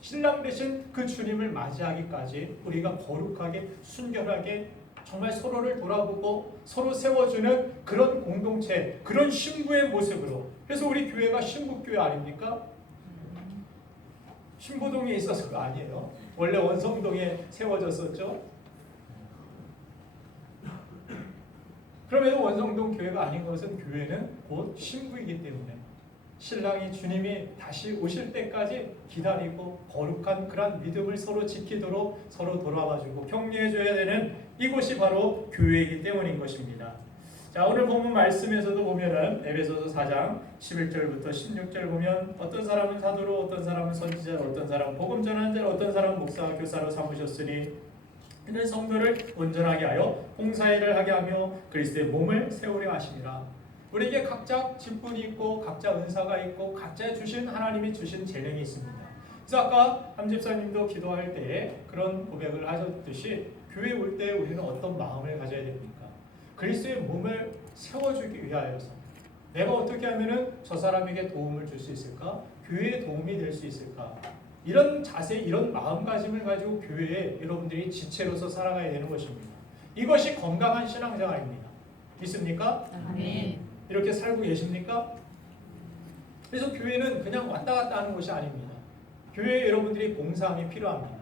신랑 되신 그 주님을 맞이하기까지 우리가 거룩하게 순결하게 정말 서로를 돌아보고 서로 세워주는 그런 공동체, 그런 신부의 모습으로. 그래서 우리 교회가 신부교회 아닙니까? 신부동에 있어서가 아니에요. 원래 원성동에 세워졌었죠. 그럼에도 원성동 교회가 아닌 것은 교회는 곧 신부이기 때문에 신랑이 주님이 다시 오실 때까지 기다리고 거룩한 그런 믿음을 서로 지키도록 서로 돌아봐주고 격려해줘야 되는 이곳이 바로 교회이기 때문인 것입니다. 자, 오늘 본문 말씀에서도 보면은 에베소서 4장 11절부터 16절 보면 어떤 사람은 사도로 어떤 사람은 선지자로 어떤 사람은 복음 전하는 자로 어떤 사람은 목사와 교사로 삼으셨으니 이는 성도를 온전하게 하여 봉사일을 하게 하며 그리스도의 몸을 세우려 하심이라. 우리에게 각자 직분이 있고 각자 은사가 있고 각자 주신 하나님이 주신 재능이 있습니다. 그래서 아까 함 집사님도 기도할 때 그런 고백을 하셨듯이 교회 올 때 우리는 어떤 마음을 가져야 됩니까? 그리스도의 몸을 세워주기 위하여서 내가 어떻게 하면은 저 사람에게 도움을 줄 수 있을까? 교회에 도움이 될 수 있을까? 이런 자세, 이런 마음가짐을 가지고 교회에 여러분들이 지체로서 살아가야 되는 것입니다. 이것이 건강한 신앙생활입니다. 믿습니까? 아멘. 이렇게 살고 계십니까? 그래서 교회는 그냥 왔다 갔다 하는 것이 아닙니다. 교회에 여러분들이 봉사함이 필요합니다.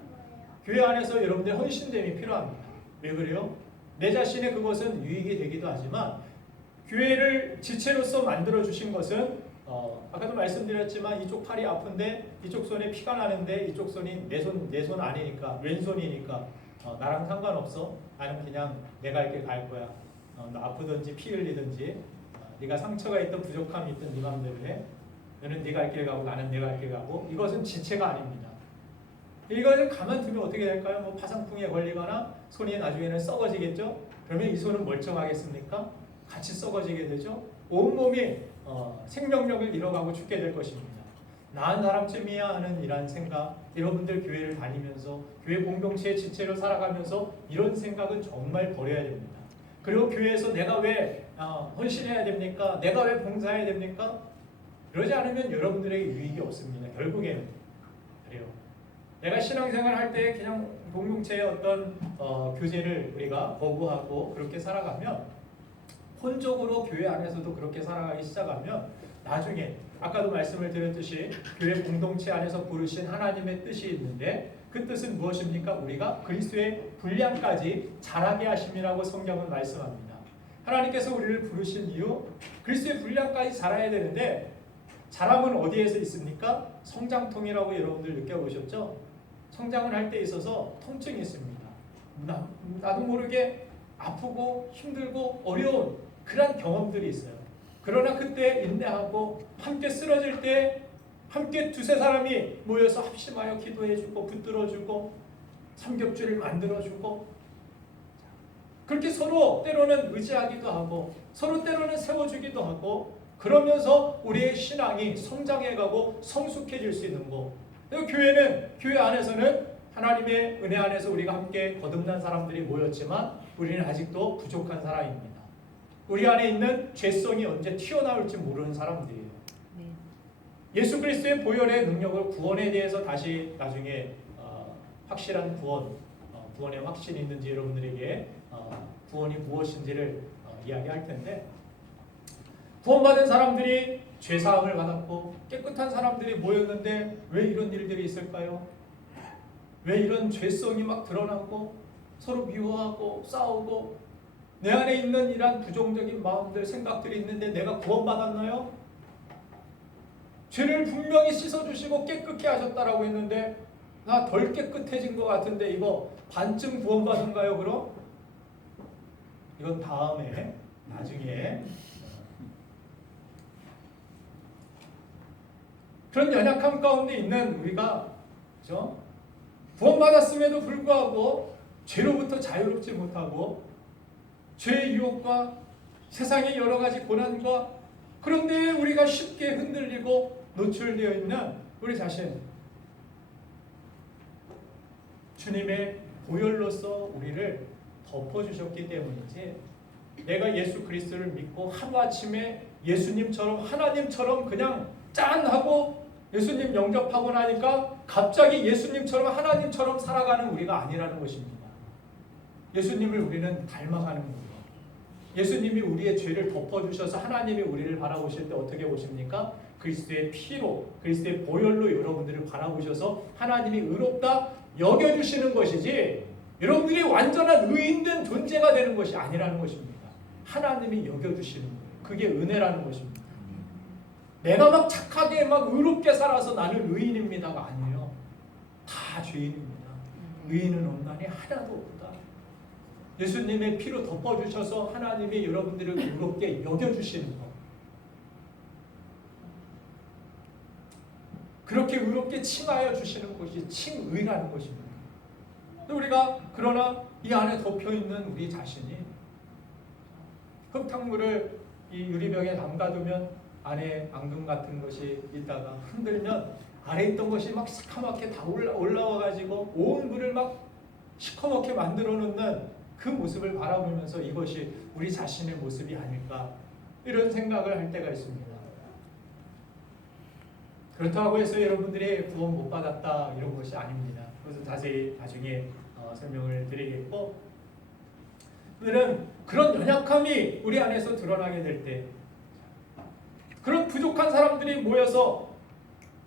교회 안에서 여러분들의 헌신됨이 필요합니다. 왜 그래요? 내 자신의 그것은 유익이 되기도 하지만 교회를 지체로서 만들어 주신 것은 아까도 말씀드렸지만 이쪽 팔이 아픈데 이쪽 손에 피가 나는데 이쪽 손이 내 손 아니니까 왼손이니까 나랑 상관없어. 나는 그냥 내가 이렇게 갈 거야. 너 아프든지 피 흘리든지 네가 상처가 있든 부족함이 있든 네 맘대로 해. 너는 네가 할 길 가고 나는 내가 할 길 가고. 이것은 지체가 아닙니다. 이걸 가만두면 어떻게 될까요? 뭐 파상풍에 걸리거나 손이 나중에는 썩어지겠죠? 그러면 이 손은 멀쩡하겠습니까? 같이 썩어지게 되죠. 온몸이 생명력을 잃어가고 죽게 될 것입니다. 나은 사람쯤이야 하는 이런 생각, 여러분들 교회를 다니면서 교회 공동체의 지체로 살아가면서 이런 생각은 정말 버려야 됩니다. 그리고 교회에서 내가 왜 헌신해야 됩니까? 내가 왜 봉사해야 됩니까? 그러지 않으면 여러분들에게 유익이 없습니다. 결국에는 그래요. 내가 신앙생활 할 때 그냥 공동체의 어떤 교제를 우리가 거부하고 그렇게 살아가면, 혼적으로 교회 안에서도 그렇게 살아가기 시작하면 나중에 아까도 말씀을 드렸듯이 교회 공동체 안에서 부르신 하나님의 뜻이 있는데, 그 뜻은 무엇입니까? 우리가 그리스도의 분량까지 자라게 하심이라고 성경은 말씀합니다. 하나님께서 우리를 부르신 이유, 그리스도의 분량까지 자라야 되는데, 자람은 어디에서 있습니까? 성장통이라고 여러분들 느껴보셨죠? 성장을 할 때 있어서 통증이 있습니다. 나도 모르게 아프고 힘들고 어려운 그런 경험들이 있어요. 그러나 그때 인내하고 함께 쓰러질 때 함께 두세 사람이 모여서 합심하여 기도해주고 붙들어주고 삼겹줄을 만들어주고, 그렇게 서로 때로는 의지하기도 하고 서로 때로는 세워주기도 하고, 그러면서 우리의 신앙이 성장해가고 성숙해질 수 있는 것. 교회는, 교회 안에서는 하나님의 은혜 안에서 우리가 함께 거듭난 사람들이 모였지만 우리는 아직도 부족한 사람입니다. 우리 안에 있는 죄성이 언제 튀어나올지 모르는 사람들이에요. 예수 그리스도의 보혈의 능력을, 구원에 대해서 다시 나중에 확실한 구원의 확신이 있는지 여러분들에게 구원이 무엇인지를 이야기할 텐데, 구원받은 사람들이 죄사함을 받았고 깨끗한 사람들이 모였는데 왜 이런 일들이 있을까요? 왜 이런 죄성이 막 드러나고 서로 미워하고 싸우고 내 안에 있는 이러한 부정적인 마음들, 생각들이 있는데 내가 구원받았나요? 죄를 분명히 씻어주시고 깨끗게 하셨다라고 했는데 나 덜 깨끗해진 것 같은데 이거 반쯤 구원받은가요? 그럼? 이건 다음에 나중에 그런 연약함 가운데 있는 우리가, 그렇죠? 구원받았음에도 불구하고 죄로부터 자유롭지 못하고 죄의 유혹과 세상의 여러 가지 고난과, 그런데 우리가 쉽게 흔들리고 노출되어 있는 우리 자신, 주님의 보혈로서 우리를 덮어주셨기 때문이지, 내가 예수 그리스도를 믿고 하루아침에 예수님처럼 하나님처럼 그냥 짠 하고 예수님 영접하고 나니까 갑자기 예수님처럼 하나님처럼 살아가는 우리가 아니라는 것입니다. 예수님을 우리는 닮아가는 거예요. 예수님이 우리의 죄를 덮어주셔서 하나님이 우리를 바라보실 때 어떻게 보십니까? 그리스도의 피로, 그리스도의 보혈로 여러분들을 바라보셔서 하나님이 의롭다 여겨주시는 것이지, 여러분들이 완전한 의인된 존재가 되는 것이 아니라는 것입니다. 하나님이 여겨주시는 거예요. 그게 은혜라는 것입니다. 내가 막 착하게 막 의롭게 살아서 나는 의인입니다가 아니에요. 다 죄인입니다. 의인은 없나니 하나도 없다. 예수님의 피로 덮어주셔서 하나님이 여러분들을 의롭게 여겨주시는 것, 그렇게 의롭게 칭하여 주시는 것이 칭의라는 것입니다. 우리가 그러나 이 안에 덮여있는 우리 자신이, 흙탕물을 이 유리병에 담가두면 안에 앙금 같은 것이 있다가 흔들면 안에 있던 것이 막 시커멓게 다 올라와가지고 온 물을 막 시커멓게 만들어 놓는 그 모습을 바라보면서 이것이 우리 자신의 모습이 아닐까, 이런 생각을 할 때가 있습니다. 그렇다고 해서 여러분들이 구원 못 받았다 이런 것이 아닙니다. 그래서 자세히 나중에 설명을 드리겠고, 오늘은 그런 연약함이 우리 안에서 드러나게 될 때, 그런 부족한 사람들이 모여서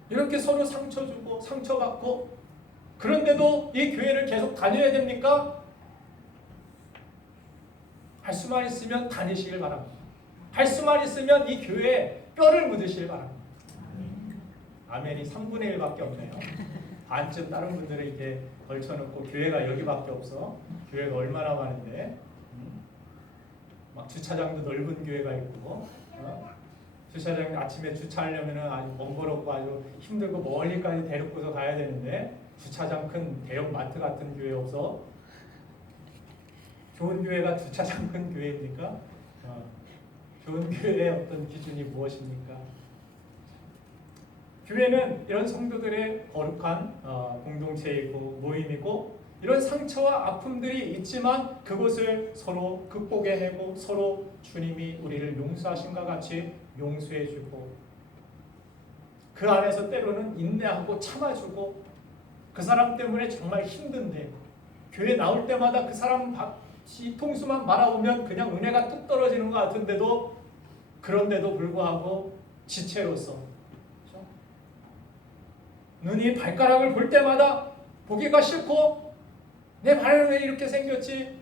이렇게 서로 상처 주고 상처받고, 그런데도 이 교회를 계속 다녀야 됩니까? 할 수만 있으면 다니시길 바랍니다. 할 수만 있으면 이 교회에 뼈를 묻으시길 바랍니다. 아멘이 3분의 1밖에 없네요. 반쯤 다른 분들은 이렇게 걸쳐놓고 교회가 여기밖에 없어. 교회가 얼마나 많은데. 막 주차장도 넓은 교회가 있고, 주차장 아침에 주차하려면은 아주 번거롭고 아주 힘들고 멀리까지 데리고서 가야 되는데 주차장 큰 대형 마트 같은 교회 없어? 좋은 교회가 주차장 큰 교회입니까? 좋은 교회의 어떤 기준이 무엇입니까? 교회는 이런 성도들의 거룩한 공동체이고 모임이고 이런 상처와 아픔들이 있지만 그것을 서로 극복해내고 서로 주님이 우리를 용서하신과 같이 용서해주고 그 안에서 때로는 인내하고 참아주고 그 사람 때문에 정말 힘든데 교회 나올 때마다 그 사람 뒤통수만 바라보면 그냥 은혜가 뚝 떨어지는 것 같은데도 그런데도 불구하고 지체로서 그렇죠? 눈이 발가락을 볼 때마다 보기가 싫고 내 발은 왜 이렇게 생겼지?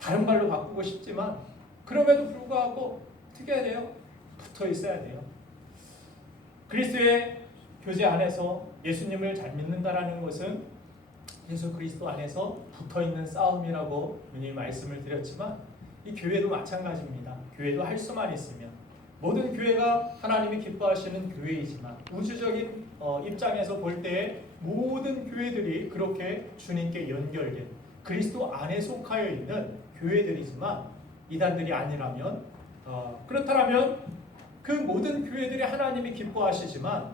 다른 발로 바꾸고 싶지만 그럼에도 불구하고 어떻게 해야 돼요? 붙어 있어야 돼요. 그리스도의 교제 안에서 예수님을 잘 믿는다라는 것은 예수 그리스도 안에서 붙어있는 싸움이라고 분명히 말씀을 드렸지만 이 교회도 마찬가지입니다. 교회도 할 수만 있으면 모든 교회가 하나님이 기뻐하시는 교회이지만 우주적인 입장에서 볼 때에 모든 교회들이 그렇게 주님께 연결된 그리스도 안에 속하여 있는 교회들이지만 이단들이 아니라면 그렇다면 그 모든 교회들이 하나님이 기뻐하시지만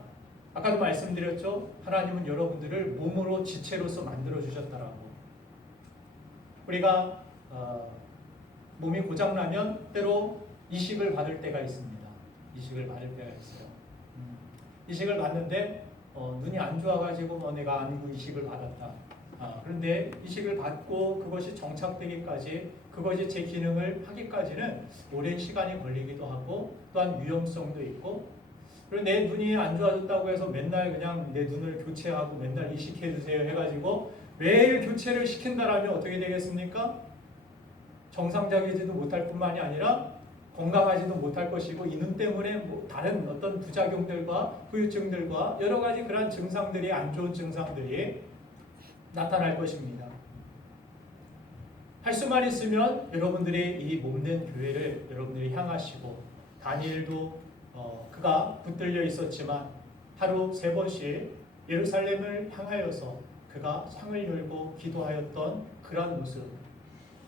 아까도 말씀드렸죠. 하나님은 여러분들을 몸으로 지체로서 만들어 주셨다라고. 우리가 몸이 고장나면 때로 이식을 받을 때가 있습니다. 이식을 받을 때가 있어요. 이식을 받는데 눈이 안 좋아가지고 내가 안구 이식을 받았다. 그런데 이식을 받고 그것이 정착되기까지 그것이 제 기능을 하기까지는 오랜 시간이 걸리기도 하고 또한 위험성도 있고 그리고 내 눈이 안 좋아졌다고 해서 맨날 그냥 내 눈을 교체하고 맨날 이식해 주세요 해가지고 매일 교체를 시킨다라면 어떻게 되겠습니까? 정상적이지도 못할 뿐만이 아니라 건강하지도 못할 것이고 이 눈 때문에 뭐 다른 어떤 부작용들과 후유증들과 여러 가지 그런 증상들이 안 좋은 증상들이 나타날 것입니다. 할 수만 있으면 여러분들이 이 몸된 교회를 여러분들이 향하시고 다니엘도 그가 붙들려 있었지만 하루 3번씩 예루살렘을 향하여서 그가 창을 열고 기도하였던 그런 모습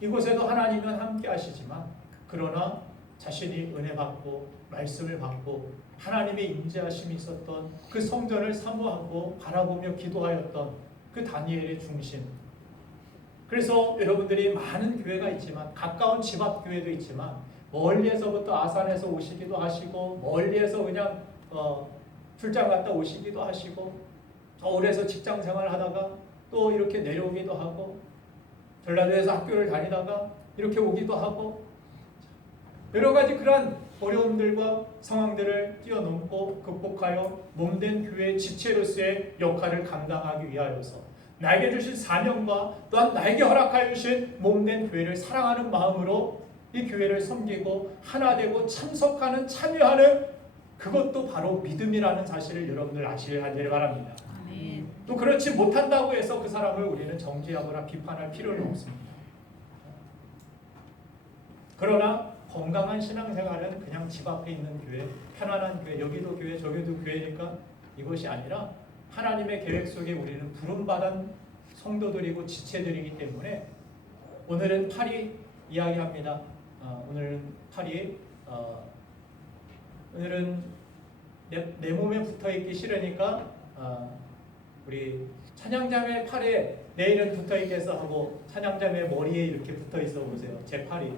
이곳에도 하나님은 함께 하시지만 그러나 자신이 은혜 받고 말씀을 받고 하나님의 임재하심이 있었던 그 성전을 사모하고 바라보며 기도하였던 그 다니엘의 중심 그래서 여러분들이 많은 교회가 있지만 가까운 집 앞 교회도 있지만 멀리에서부터 아산에서 오시기도 하시고 멀리에서 그냥 출장 갔다 오시기도 하시고 서울에서 직장 생활하다가 또 이렇게 내려오기도 하고 전라도에서 학교를 다니다가 이렇게 오기도 하고 여러 가지 그런 어려움들과 상황들을 뛰어넘고 극복하여 몸된 교회의 지체로서의 역할을 감당하기 위하여서 나에게 주신 사명과 또한 나에게 허락하여 주신 몸된 교회를 사랑하는 마음으로 이 교회를 섬기고 하나 되고 참석하는 참여하는 그것도 바로 믿음이라는 사실을 여러분들 아셔야 하기를 바랍니다. 아멘. 또 그렇지 못한다고 해서 그 사람을 우리는 정죄하거나 비판할 필요는 없습니다. 그러나 건강한 신앙생활은 그냥 집 앞에 있는 교회, 편안한 교회, 여기도 교회, 저기도 교회니까 이것이 아니라 하나님의 계획 속에 우리는 부름받은 성도들이고 지체들이기 때문에 오늘은 8이 이야기합니다. 오늘은 8이 오늘은 내 몸에 붙어있기 싫으니까 우리 찬양자매 팔에 내일은 붙어있게 해서 하고 찬양자매 머리에 이렇게 붙어있어 보세요. 제 팔이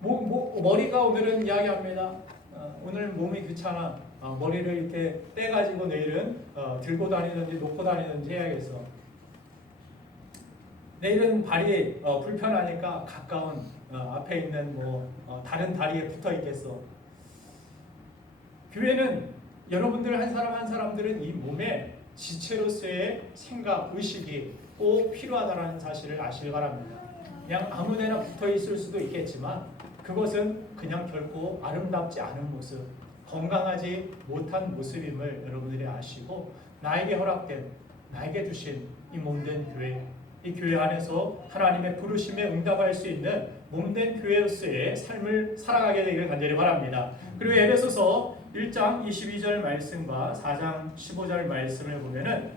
머리가 오늘은 이야기합니다. 오늘 몸이 귀찮아. 머리를 이렇게 떼가지고 내일은 들고 다니든지 놓고 다니든지 해야겠어. 내일은 발이 불편하니까 가까운 앞에 있는 다른 다리에 붙어 있겠어. 교회는 여러분들 한 사람 한 사람들은 이 몸에 지체로서의 생각, 의식이 꼭 필요하다는 사실을 아시길 바랍니다. 그냥 아무데나 붙어 있을 수도 있겠지만 그것은 그냥 결코 아름답지 않은 모습, 건강하지 못한 모습임을 여러분들이 아시고 나에게 허락된, 나에게 주신 이 몸된 교회, 이 교회 안에서 하나님의 부르심에 응답할 수 있는 몸된 교회로서의 삶을 살아가게 되기를 간절히 바랍니다. 그리고 에베소서 1장 22절 말씀과 4장 15절 말씀을 보면은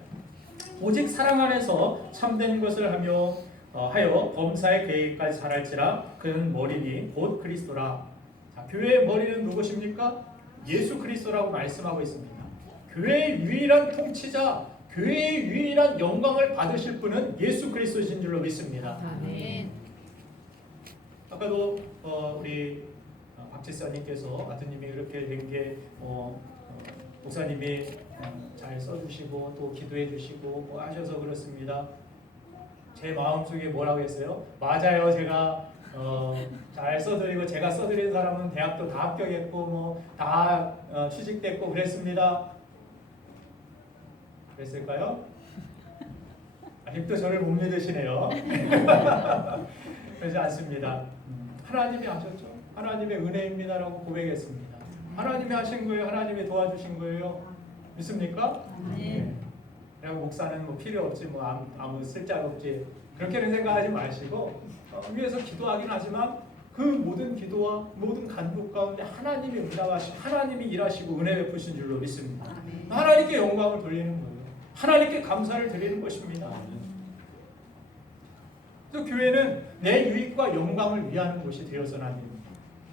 오직 사랑 안에서 참된 것을 하여 범사의 계획까지 잘할지라 그는 머리니 곧 그리스도라. 자, 교회의 머리는 누구십니까? 예수 그리스도라고 말씀하고 있습니다. 교회의 유일한 통치자, 교회의 유일한 영광을 받으실 분은 예수 그리스도신 줄로 믿습니다. 아멘. 아까도 우리 박지사님께서 아드님이 그렇게 된 게 목사님이 잘 써주시고 또 기도해 주시고 뭐 하셔서 그렇습니다. 제 마음속에 뭐라고 했어요? 맞아요. 제가 잘 써드리고 제가 써드린 사람은 대학도 다 합격했고 뭐 다 취직됐고 그랬습니다. 그랬을까요? 아직도 저를 못 믿으시네요. 그렇지 않습니다. 하나님이 하셨죠. 하나님의 은혜입니다라고 고백했습니다. 하나님이 하신 거예요. 하나님이 도와주신 거예요. 믿습니까? 네. 그냥 목사는 뭐 필요 없지, 뭐 아무 쓸데가 없지, 그렇게는 생각하지 마시고 위에서 기도하긴 하지만 그 모든 기도와 모든 간구 가운데 하나님이 응답하시고 하나님이 일하시고 은혜 베푸신 줄로 믿습니다. 하나님께 영광을 돌리는 거예요. 하나님께 감사를 드리는 것입니다. 그래서 교회는 내 유익과 영광을 위하는 곳이 되어서는 안 됩니다.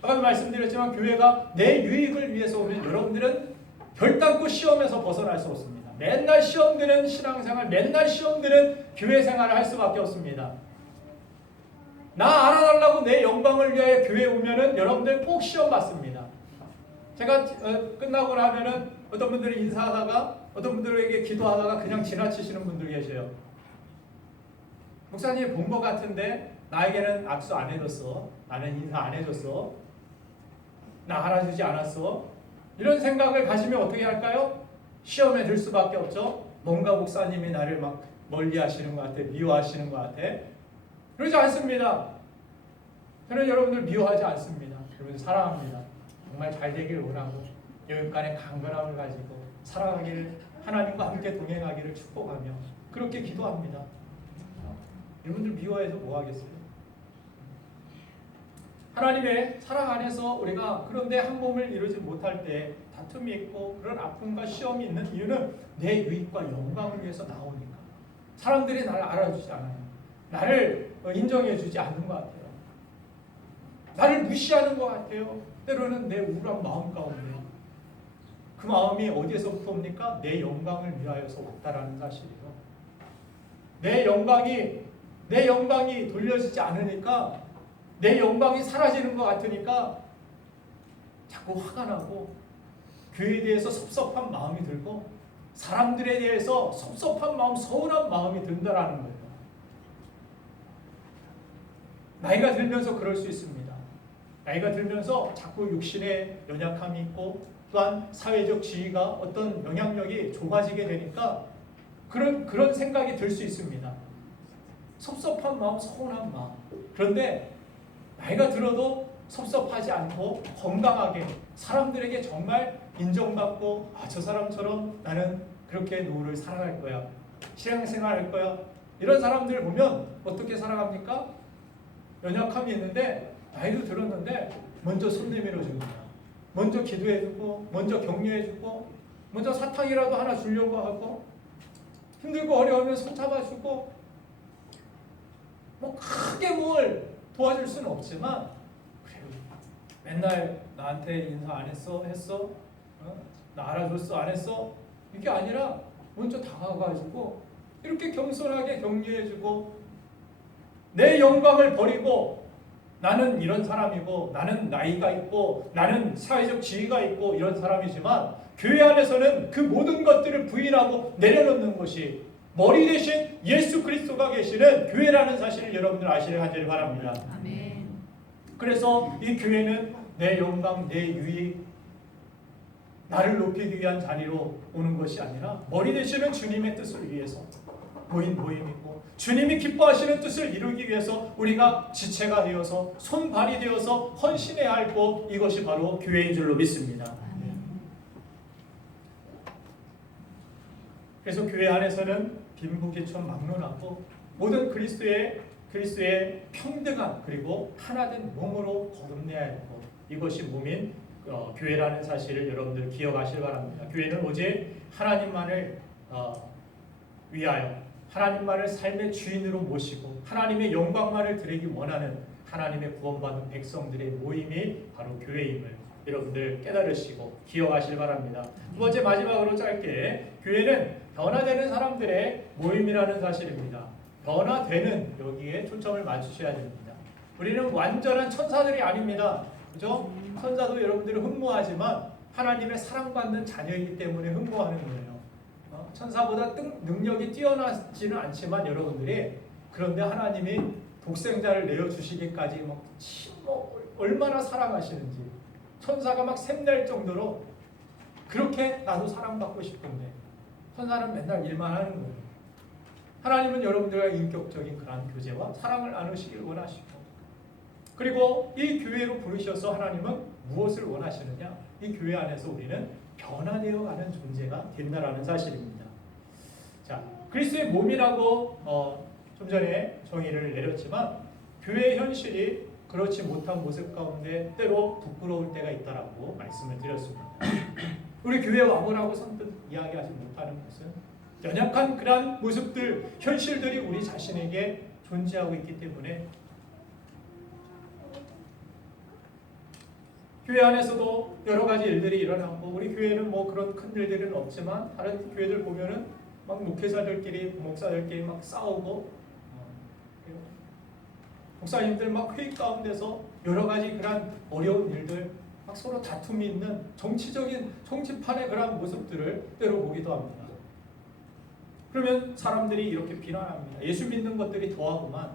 아까도 말씀드렸지만 교회가 내 유익을 위해서 오면 여러분들은 결단코 시험에서 벗어날 수 없습니다. 맨날 시험 드는 신앙생활, 맨날 시험 드는 교회 생활을 할 수밖에 없습니다. 나 알아달라고 내 영광을 위하여 교회에 오면은 여러분들 꼭 시험 받습니다. 제가 끝나고 나면은 어떤 분들이 인사하다가 어떤 분들에게 기도하다가 그냥 지나치시는 분들 계세요. 목사님 본 것 같은데 나에게는 악수 안 해줬어. 나는 인사 안 해줬어. 나 알아주지 않았어. 이런 생각을 가지면 어떻게 할까요? 시험에 들 수밖에 없죠. 뭔가 목사님이 나를 막 멀리 하시는 것 같아. 미워하시는 것 같아. 그러지 않습니다. 저는 여러분들 미워하지 않습니다. 여러분들 사랑합니다. 정말 잘 되길 원하고 여기까지 강건함을 가지고 살아가기를, 하나님과 함께 동행하기를 축복하며 그렇게 기도합니다. 여러분들 미워해서 뭐 하겠어요? 하나님의 사랑 안에서 우리가 그런데 한 몸을 이루지 못할 때 다툼이 있고 그런 아픔과 시험이 있는 이유는 내 유익과 영광을 위해서 나오니까. 사람들이 나를 알아주지 않아요. 나를 인정해주지 않는 것 같아요. 나를 무시하는 것 같아요. 때로는 내 우울한 마음 가운데 그 마음이 어디에서부터 옵니까? 내 영광을 위하여서 왔다라는 사실이에요. 내 영광이 돌려지지 않으니까, 내 영광이 사라지는 것 같으니까 자꾸 화가 나고 교회에 대해서 섭섭한 마음이 들고 사람들에 대해서 섭섭한 마음, 서운한 마음이 든다라는 거예요. 나이가 들면서 그럴 수 있습니다. 나이가 들면서 자꾸 육신의 연약함이 있고 또한 사회적 지위가 어떤 영향력이 좁아지게 되니까 그런 생각이 들 수 있습니다. 섭섭한 마음, 서운한 마음. 그런데 나이가 들어도 섭섭하지 않고 건강하게 사람들에게 정말 인정받고 저 사람처럼 나는 그렇게 노후를 살아갈 거야. 신앙생활 할 거야. 이런 사람들을 보면 어떻게 살아갑니까? 연약함이 있는데 나이도 들었는데 먼저 손 내밀어 주는 거야. 먼저 기도해주고 먼저 격려해주고 먼저 사탕이라도 하나 주려고 하고 힘들고 어려우면 손 잡아주고 뭐 크게 뭘 도와줄 수는 없지만 그래요. 맨날 나한테 인사 안 했어? 했어? 나 알아줬어? 안 했어? 이게 아니라 먼저 다가가지고 이렇게 겸손하게 격려해주고 내 영광을 버리고 나는 이런 사람이고 나는 나이가 있고 나는 사회적 지위가 있고 이런 사람이지만 교회 안에서는 그 모든 것들을 부인하고 내려놓는 것이 머리 대신 예수 그리스도가 계시는 교회라는 사실을 여러분들 아시길 간절히 바랍니다. 아멘. 그래서 이 교회는 내 영광, 내 유익, 나를 높이기 위한 자리로 오는 것이 아니라 머리 되시는 주님의 뜻을 위해서 모임이고 주님이 기뻐하시는 뜻을 이루기 위해서 우리가 지체가 되어서 손발이 되어서 헌신해야 할 것, 이것이 바로 교회인 줄로 믿습니다. 그래서 교회 안에서는 빈부귀천 막론하고 모든 그리스도의 평등한 그리고 하나된 몸으로 거듭내야 했고 이것이 몸인 교회라는 사실을 여러분들 기억하시기 바랍니다. 교회는 오직 하나님만을 위하여 하나님만을 삶의 주인으로 모시고 하나님의 영광만을 드리기 원하는 하나님의 구원받은 백성들의 모임이 바로 교회임을 여러분들 깨달으시고 기억하시기 바랍니다. 두 번째 마지막으로 짧게 교회는 변화되는 사람들의 모임이라는 사실입니다. 변화되는 여기에 초점을 맞추셔야 됩니다. 우리는 완전한 천사들이 아닙니다. 그죠? 천사도 여러분들이 흠모하지만 하나님의 사랑받는 자녀이기 때문에 흠모하는 거예요. 천사보다 능력이 뛰어나지는 않지만 여러분들이 그런데 하나님이 독생자를 내어주시기까지 얼마나 사랑하시는지 천사가 막 샘날 정도로 그렇게 나도 사랑받고 싶은데 천사는 맨날 일만 하는 거예요. 하나님은 여러분들과 인격적인 그러한 교제와 사랑을 나누시길 원하시고 그리고 이 교회로 부르셔서 하나님은 무엇을 원하시느냐? 이 교회 안에서 우리는 변화되어 가는 존재가 된다라는 사실입니다. 자, 그리스도의 몸이라고 좀 전에 정의를 내렸지만 교회의 현실이 그렇지 못한 모습 가운데 때로 부끄러울 때가 있다라고 말씀을 드렸습니다. 우리 교회 와보라고 선뜻 이야기하지 못하는 것은 연약한 그러한 모습들, 현실들이 우리 자신에게 존재하고 있기 때문에 교회 안에서도 여러 가지 일들이 일어나고 우리 교회는 뭐 그런 큰 일들은 없지만 다른 교회들 보면은 막 목회자들끼리 목사들끼리 막 싸우고 목사님들 막 회의 가운데서 여러 가지 그런 어려운 일들 막 서로 다툼이 있는 정치판의 그런 모습들을 때로 보기도 합니다. 그러면 사람들이 이렇게 비난합니다. 예수 믿는 것들이 더하구만.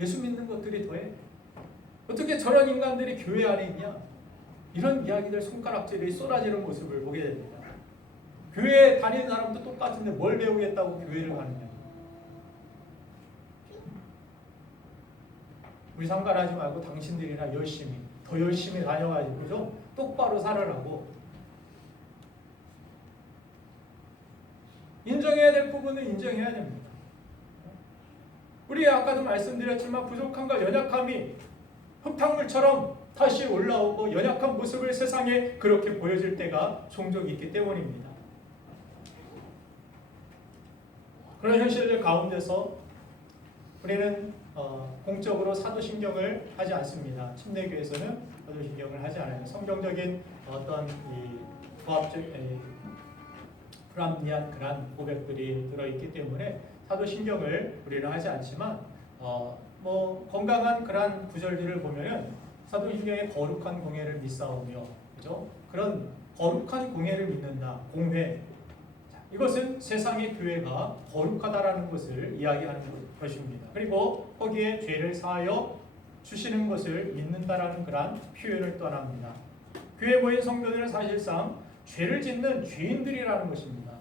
예수 믿는 것들이 더해. 어떻게 저런 인간들이 교회 안에 있냐? 이런 이야기들 손가락질이 쏟아지는 모습을 보게 됩니다. 교회에 다니는 사람도 똑같은데 뭘 배우겠다고 교회를 가느냐? 우리 상관하지 말고 당신들이나 더 열심히 다녀가지고 좀 똑바로 살아라고. 인정해야 될 부분은 인정해야 됩니다. 우리 아까도 말씀드렸지만 부족함과 연약함이 흙탕물처럼 다시 올라오고 연약한 모습을 세상에 그렇게 보여질 때가 종종 있기 때문입니다. 그런 현실들 가운데서 우리는 공적으로 사도신경을 하지 않습니다. 침례교에서는 사도신경을 하지 않아요. 성경적인 어떤 불합리한 그런 고백들이 들어있기 때문에 사도신경을 우리는 하지 않지만 건강한 그런 구절들을 보면은 사도신경의 거룩한 공회를 믿사오며, 그죠? 그런 거룩한 공회를 믿는다. 공회. 이것은 세상의 교회가 거룩하다라는 것을 이야기하는 것입니다. 그리고 거기에 죄를 사하여 주시는 것을 믿는다라는 그런 표현을 떠납니다. 교회 모인 성도들은 사실상 죄를 짓는 죄인들이라는 것입니다.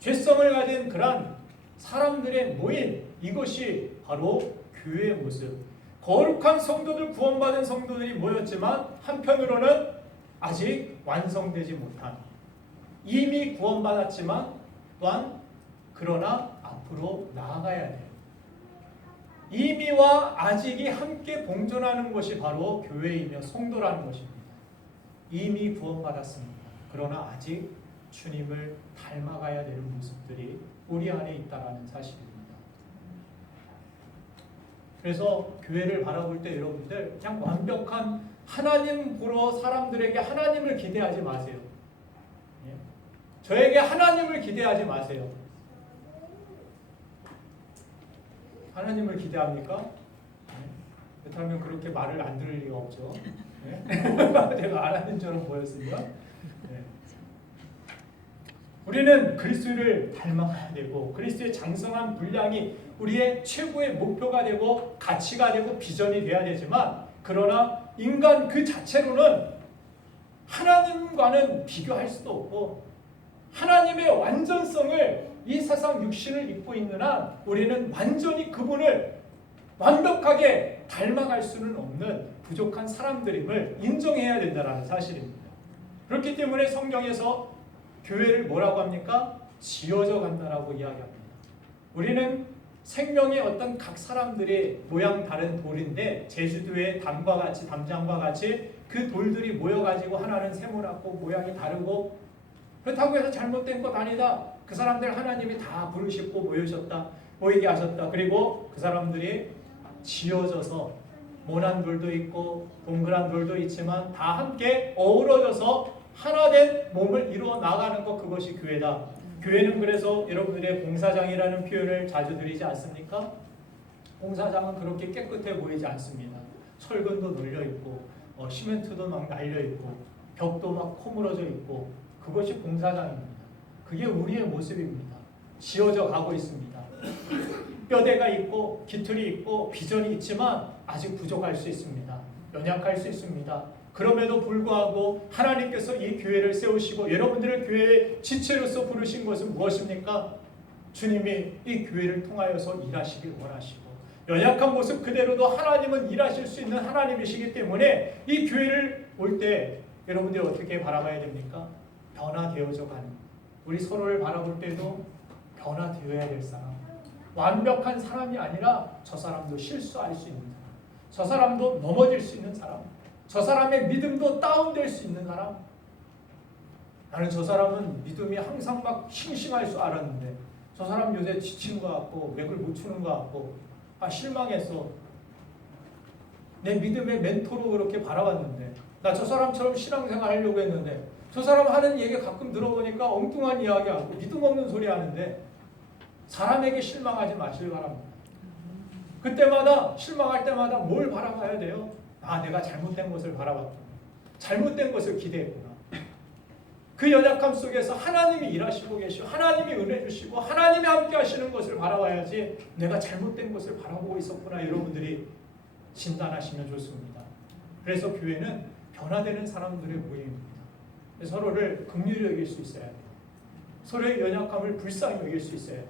죄성을 가진 그런 사람들의 모임, 이것이 바로 교회의 모습. 거룩한 성도들, 구원받은 성도들이 모였지만 한편으로는 아직 완성되지 못한, 이미 구원받았지만 또한 그러나 앞으로 나아가야 돼요. 이미와 아직이 함께 공존하는 것이 바로 교회이며 성도라는 것입니다. 이미 구원받았습니다. 그러나 아직 주님을 닮아가야 되는 모습들이 우리 안에 있다는 사실입니다. 그래서 교회를 바라볼 때 여러분들 그냥 완벽한 하나님 보러 사람들에게 하나님을 기대하지 마세요. 저에게 하나님을 기대하지 마세요. 하나님을 기대합니까? 그렇다면 그렇게 말을 안 들을 리가 없죠. 제가 하나님처럼 보였습니다. 우리는 그리스도를 닮아가야 되고 그리스도의 장성한 분량이 우리의 최고의 목표가 되고 가치가 되고 비전이 되어야 되지만 그러나 인간 그 자체로는 하나님과는 비교할 수도 없고 하나님의 완전성을 이 세상 육신을 입고 있는 한 우리는 완전히 그분을 완벽하게 닮아갈 수는 없는 부족한 사람들임을 인정해야 된다는 사실입니다. 그렇기 때문에 성경에서 교회를 뭐라고 합니까? 지어져 간다라고 이야기합니다. 우리는 생명의 어떤 각 사람들의 모양 다른 돌인데 제주도의 담과 같이 담장과 같이 그 돌들이 모여가지고 하나는 세모났고 모양이 다르고 그렇다고 해서 잘못된 것 아니다. 그 사람들 하나님이 다 부르시고 모이게 하셨다. 그리고 그 사람들이 지어져서 모난 돌도 있고 동그란 돌도 있지만 다 함께 어우러져서 하나된 몸을 이루어 나가는 것, 그것이 교회다. 교회는 그래서 여러분들의 공사장이라는 표현을 자주 드리지 않습니까? 공사장은 그렇게 깨끗해 보이지 않습니다. 철근도 눌려 있고 시멘트도 막 날려 있고 벽도 막 허물어져 있고 그것이 공사장입니다. 그게 우리의 모습입니다. 지어져 가고 있습니다. 뼈대가 있고 기틀이 있고 비전이 있지만 아직 부족할 수 있습니다. 연약할 수 있습니다. 그럼에도 불구하고 하나님께서 이 교회를 세우시고 여러분들을 교회의 지체로서 부르신 것은 무엇입니까? 주님이 이 교회를 통하여서 일하시길 원하시고 연약한 모습 그대로도 하나님은 일하실 수 있는 하나님이시기 때문에 이 교회를 올 때 여러분들이 어떻게 바라봐야 됩니까? 변화되어져 가는, 우리 서로를 바라볼 때도 변화되어야 될 사람, 완벽한 사람이 아니라 저 사람도 실수할 수 있는 사람, 저 사람도 넘어질 수 있는 사람, 저 사람의 믿음도 다운될 수 있는 사람. 나는 저 사람은 믿음이 항상 막 싱싱할 줄 알았는데 저 사람 요새 지친 것 같고 맥을 못 추는 것 같고 실망했어. 내 믿음의 멘토로 그렇게 바라봤는데 나 저 사람처럼 신앙생활 하려고 했는데 저 사람 하는 얘기 가끔 들어보니까 엉뚱한 이야기하고 믿음 없는 소리 하는데 사람에게 실망하지 마시길 바랍니다. 그때마다 실망할 때마다 뭘 바라봐야 돼요? 내가 잘못된 것을 바라봤구나. 잘못된 것을 기대했구나. 그 연약함 속에서 하나님이 일하시고 계시고 하나님이 은혜 주시고 하나님이 함께 하시는 것을 바라봐야지 내가 잘못된 것을 바라보고 있었구나. 여러분들이 진단하시면 좋습니다. 그래서 교회는 변화되는 사람들의 모임입니다. 서로를 긍휼히 여길 수 있어야 돼요. 서로의 연약함을 불쌍히 여길 수 있어야 돼요.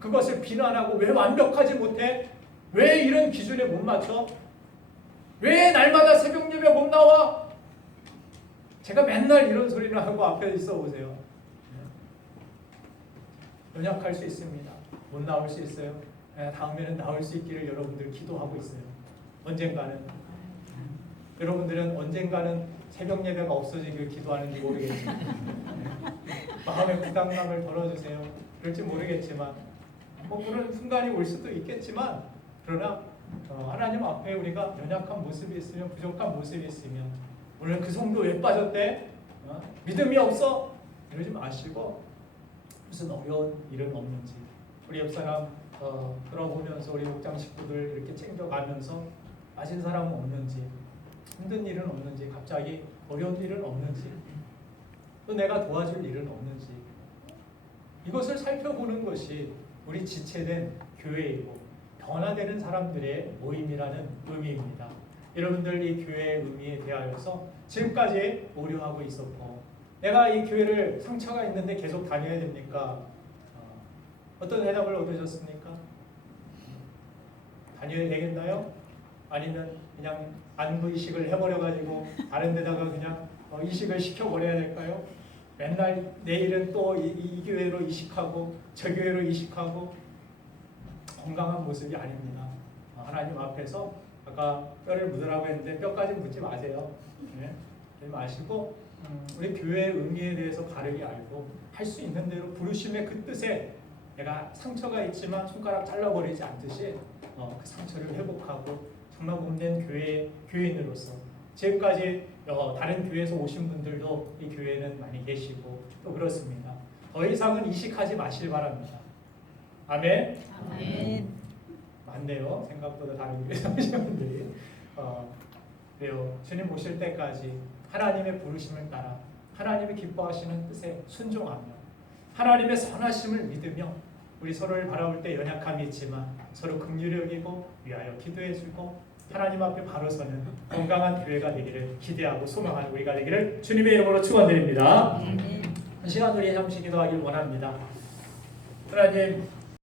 그것을 비난하고 왜 완벽하지 못해? 왜 이런 기준에 못 맞춰? 왜 날마다 새벽 예배 못 나와? 제가 맨날 이런 소리를 하고 앞에 있어 보세요. 연약할 수 있습니다. 못 나올 수 있어요. 다음에는 나올 수 있기를 여러분들 기도하고 있어요. 언젠가는. 여러분들은 언젠가는 새벽 예배가 없어지길 기도하는지 모르겠지만 마음의 부담감을 덜어주세요. 그럴지 모르겠지만 그런 순간이 올 수도 있겠지만 그러나 하나님 앞에 우리가 연약한 모습이 있으면 부족한 모습이 있으면 오늘 그 성도 왜 빠졌대? 믿음이 없어? 이러지 마시고 무슨 어려운 일은 없는지 우리 옆 사람 들어보면서 우리 목장 식구들 이렇게 챙겨가면서 빠진 사람은 없는지 힘든 일은 없는지 갑자기 어려운 일은 없는지 또 내가 도와줄 일은 없는지 이것을 살펴보는 것이 우리 지체된 교회이고 변화되는 사람들의 모임이라는 의미입니다. 여러분들 이 교회의 의미에 대하여서 지금까지 오류하고 있었고 내가 이 교회를 상처가 있는데 계속 다녀야 됩니까? 어떤 대답을 얻으셨습니까? 다녀야 되겠나요? 아니면 그냥 안부 이식을 해버려가지고 다른 데다가 그냥 이식을 시켜버려야 될까요? 맨날 내일은 또 이 교회로 이식하고 저 교회로 이식하고 건강한 모습이 아닙니다. 하나님 앞에서 아까 뼈를 묻으라고 했는데 뼈까지 묻지 마세요. 네? 마시고 우리 교회의 의미에 대해서 바르게 알고 할 수 있는 대로 부르심의 그 뜻에 내가 상처가 있지만 손가락 잘라버리지 않듯이 그 상처를 회복하고 정말 몸된 교인으로서 지금까지 다른 교회에서 오신 분들도 이 교회는 많이 계시고 또 그렇습니다. 더 이상은 이식하지 마실 바랍니다. 아멘. 아멘. 많네요. 생각보다 다른 교회에서 오신 분들이. 그래요. 주님 오실 때까지 하나님의 부르심을 따라 하나님이 기뻐하시는 뜻에 순종하며 하나님의 선하심을 믿으며 우리 서로를 바라볼 때 연약함이 있지만 서로 긍휼히 여기고 위하여 기도해주고 하나님 앞에 바로 서는 건강한 교회가 되기를 기대하고 소망하는 우리가 되기를 주님의 이름으로 축원드립니다. 한 시간 우리 잠시 기도하길 원합니다. 하나님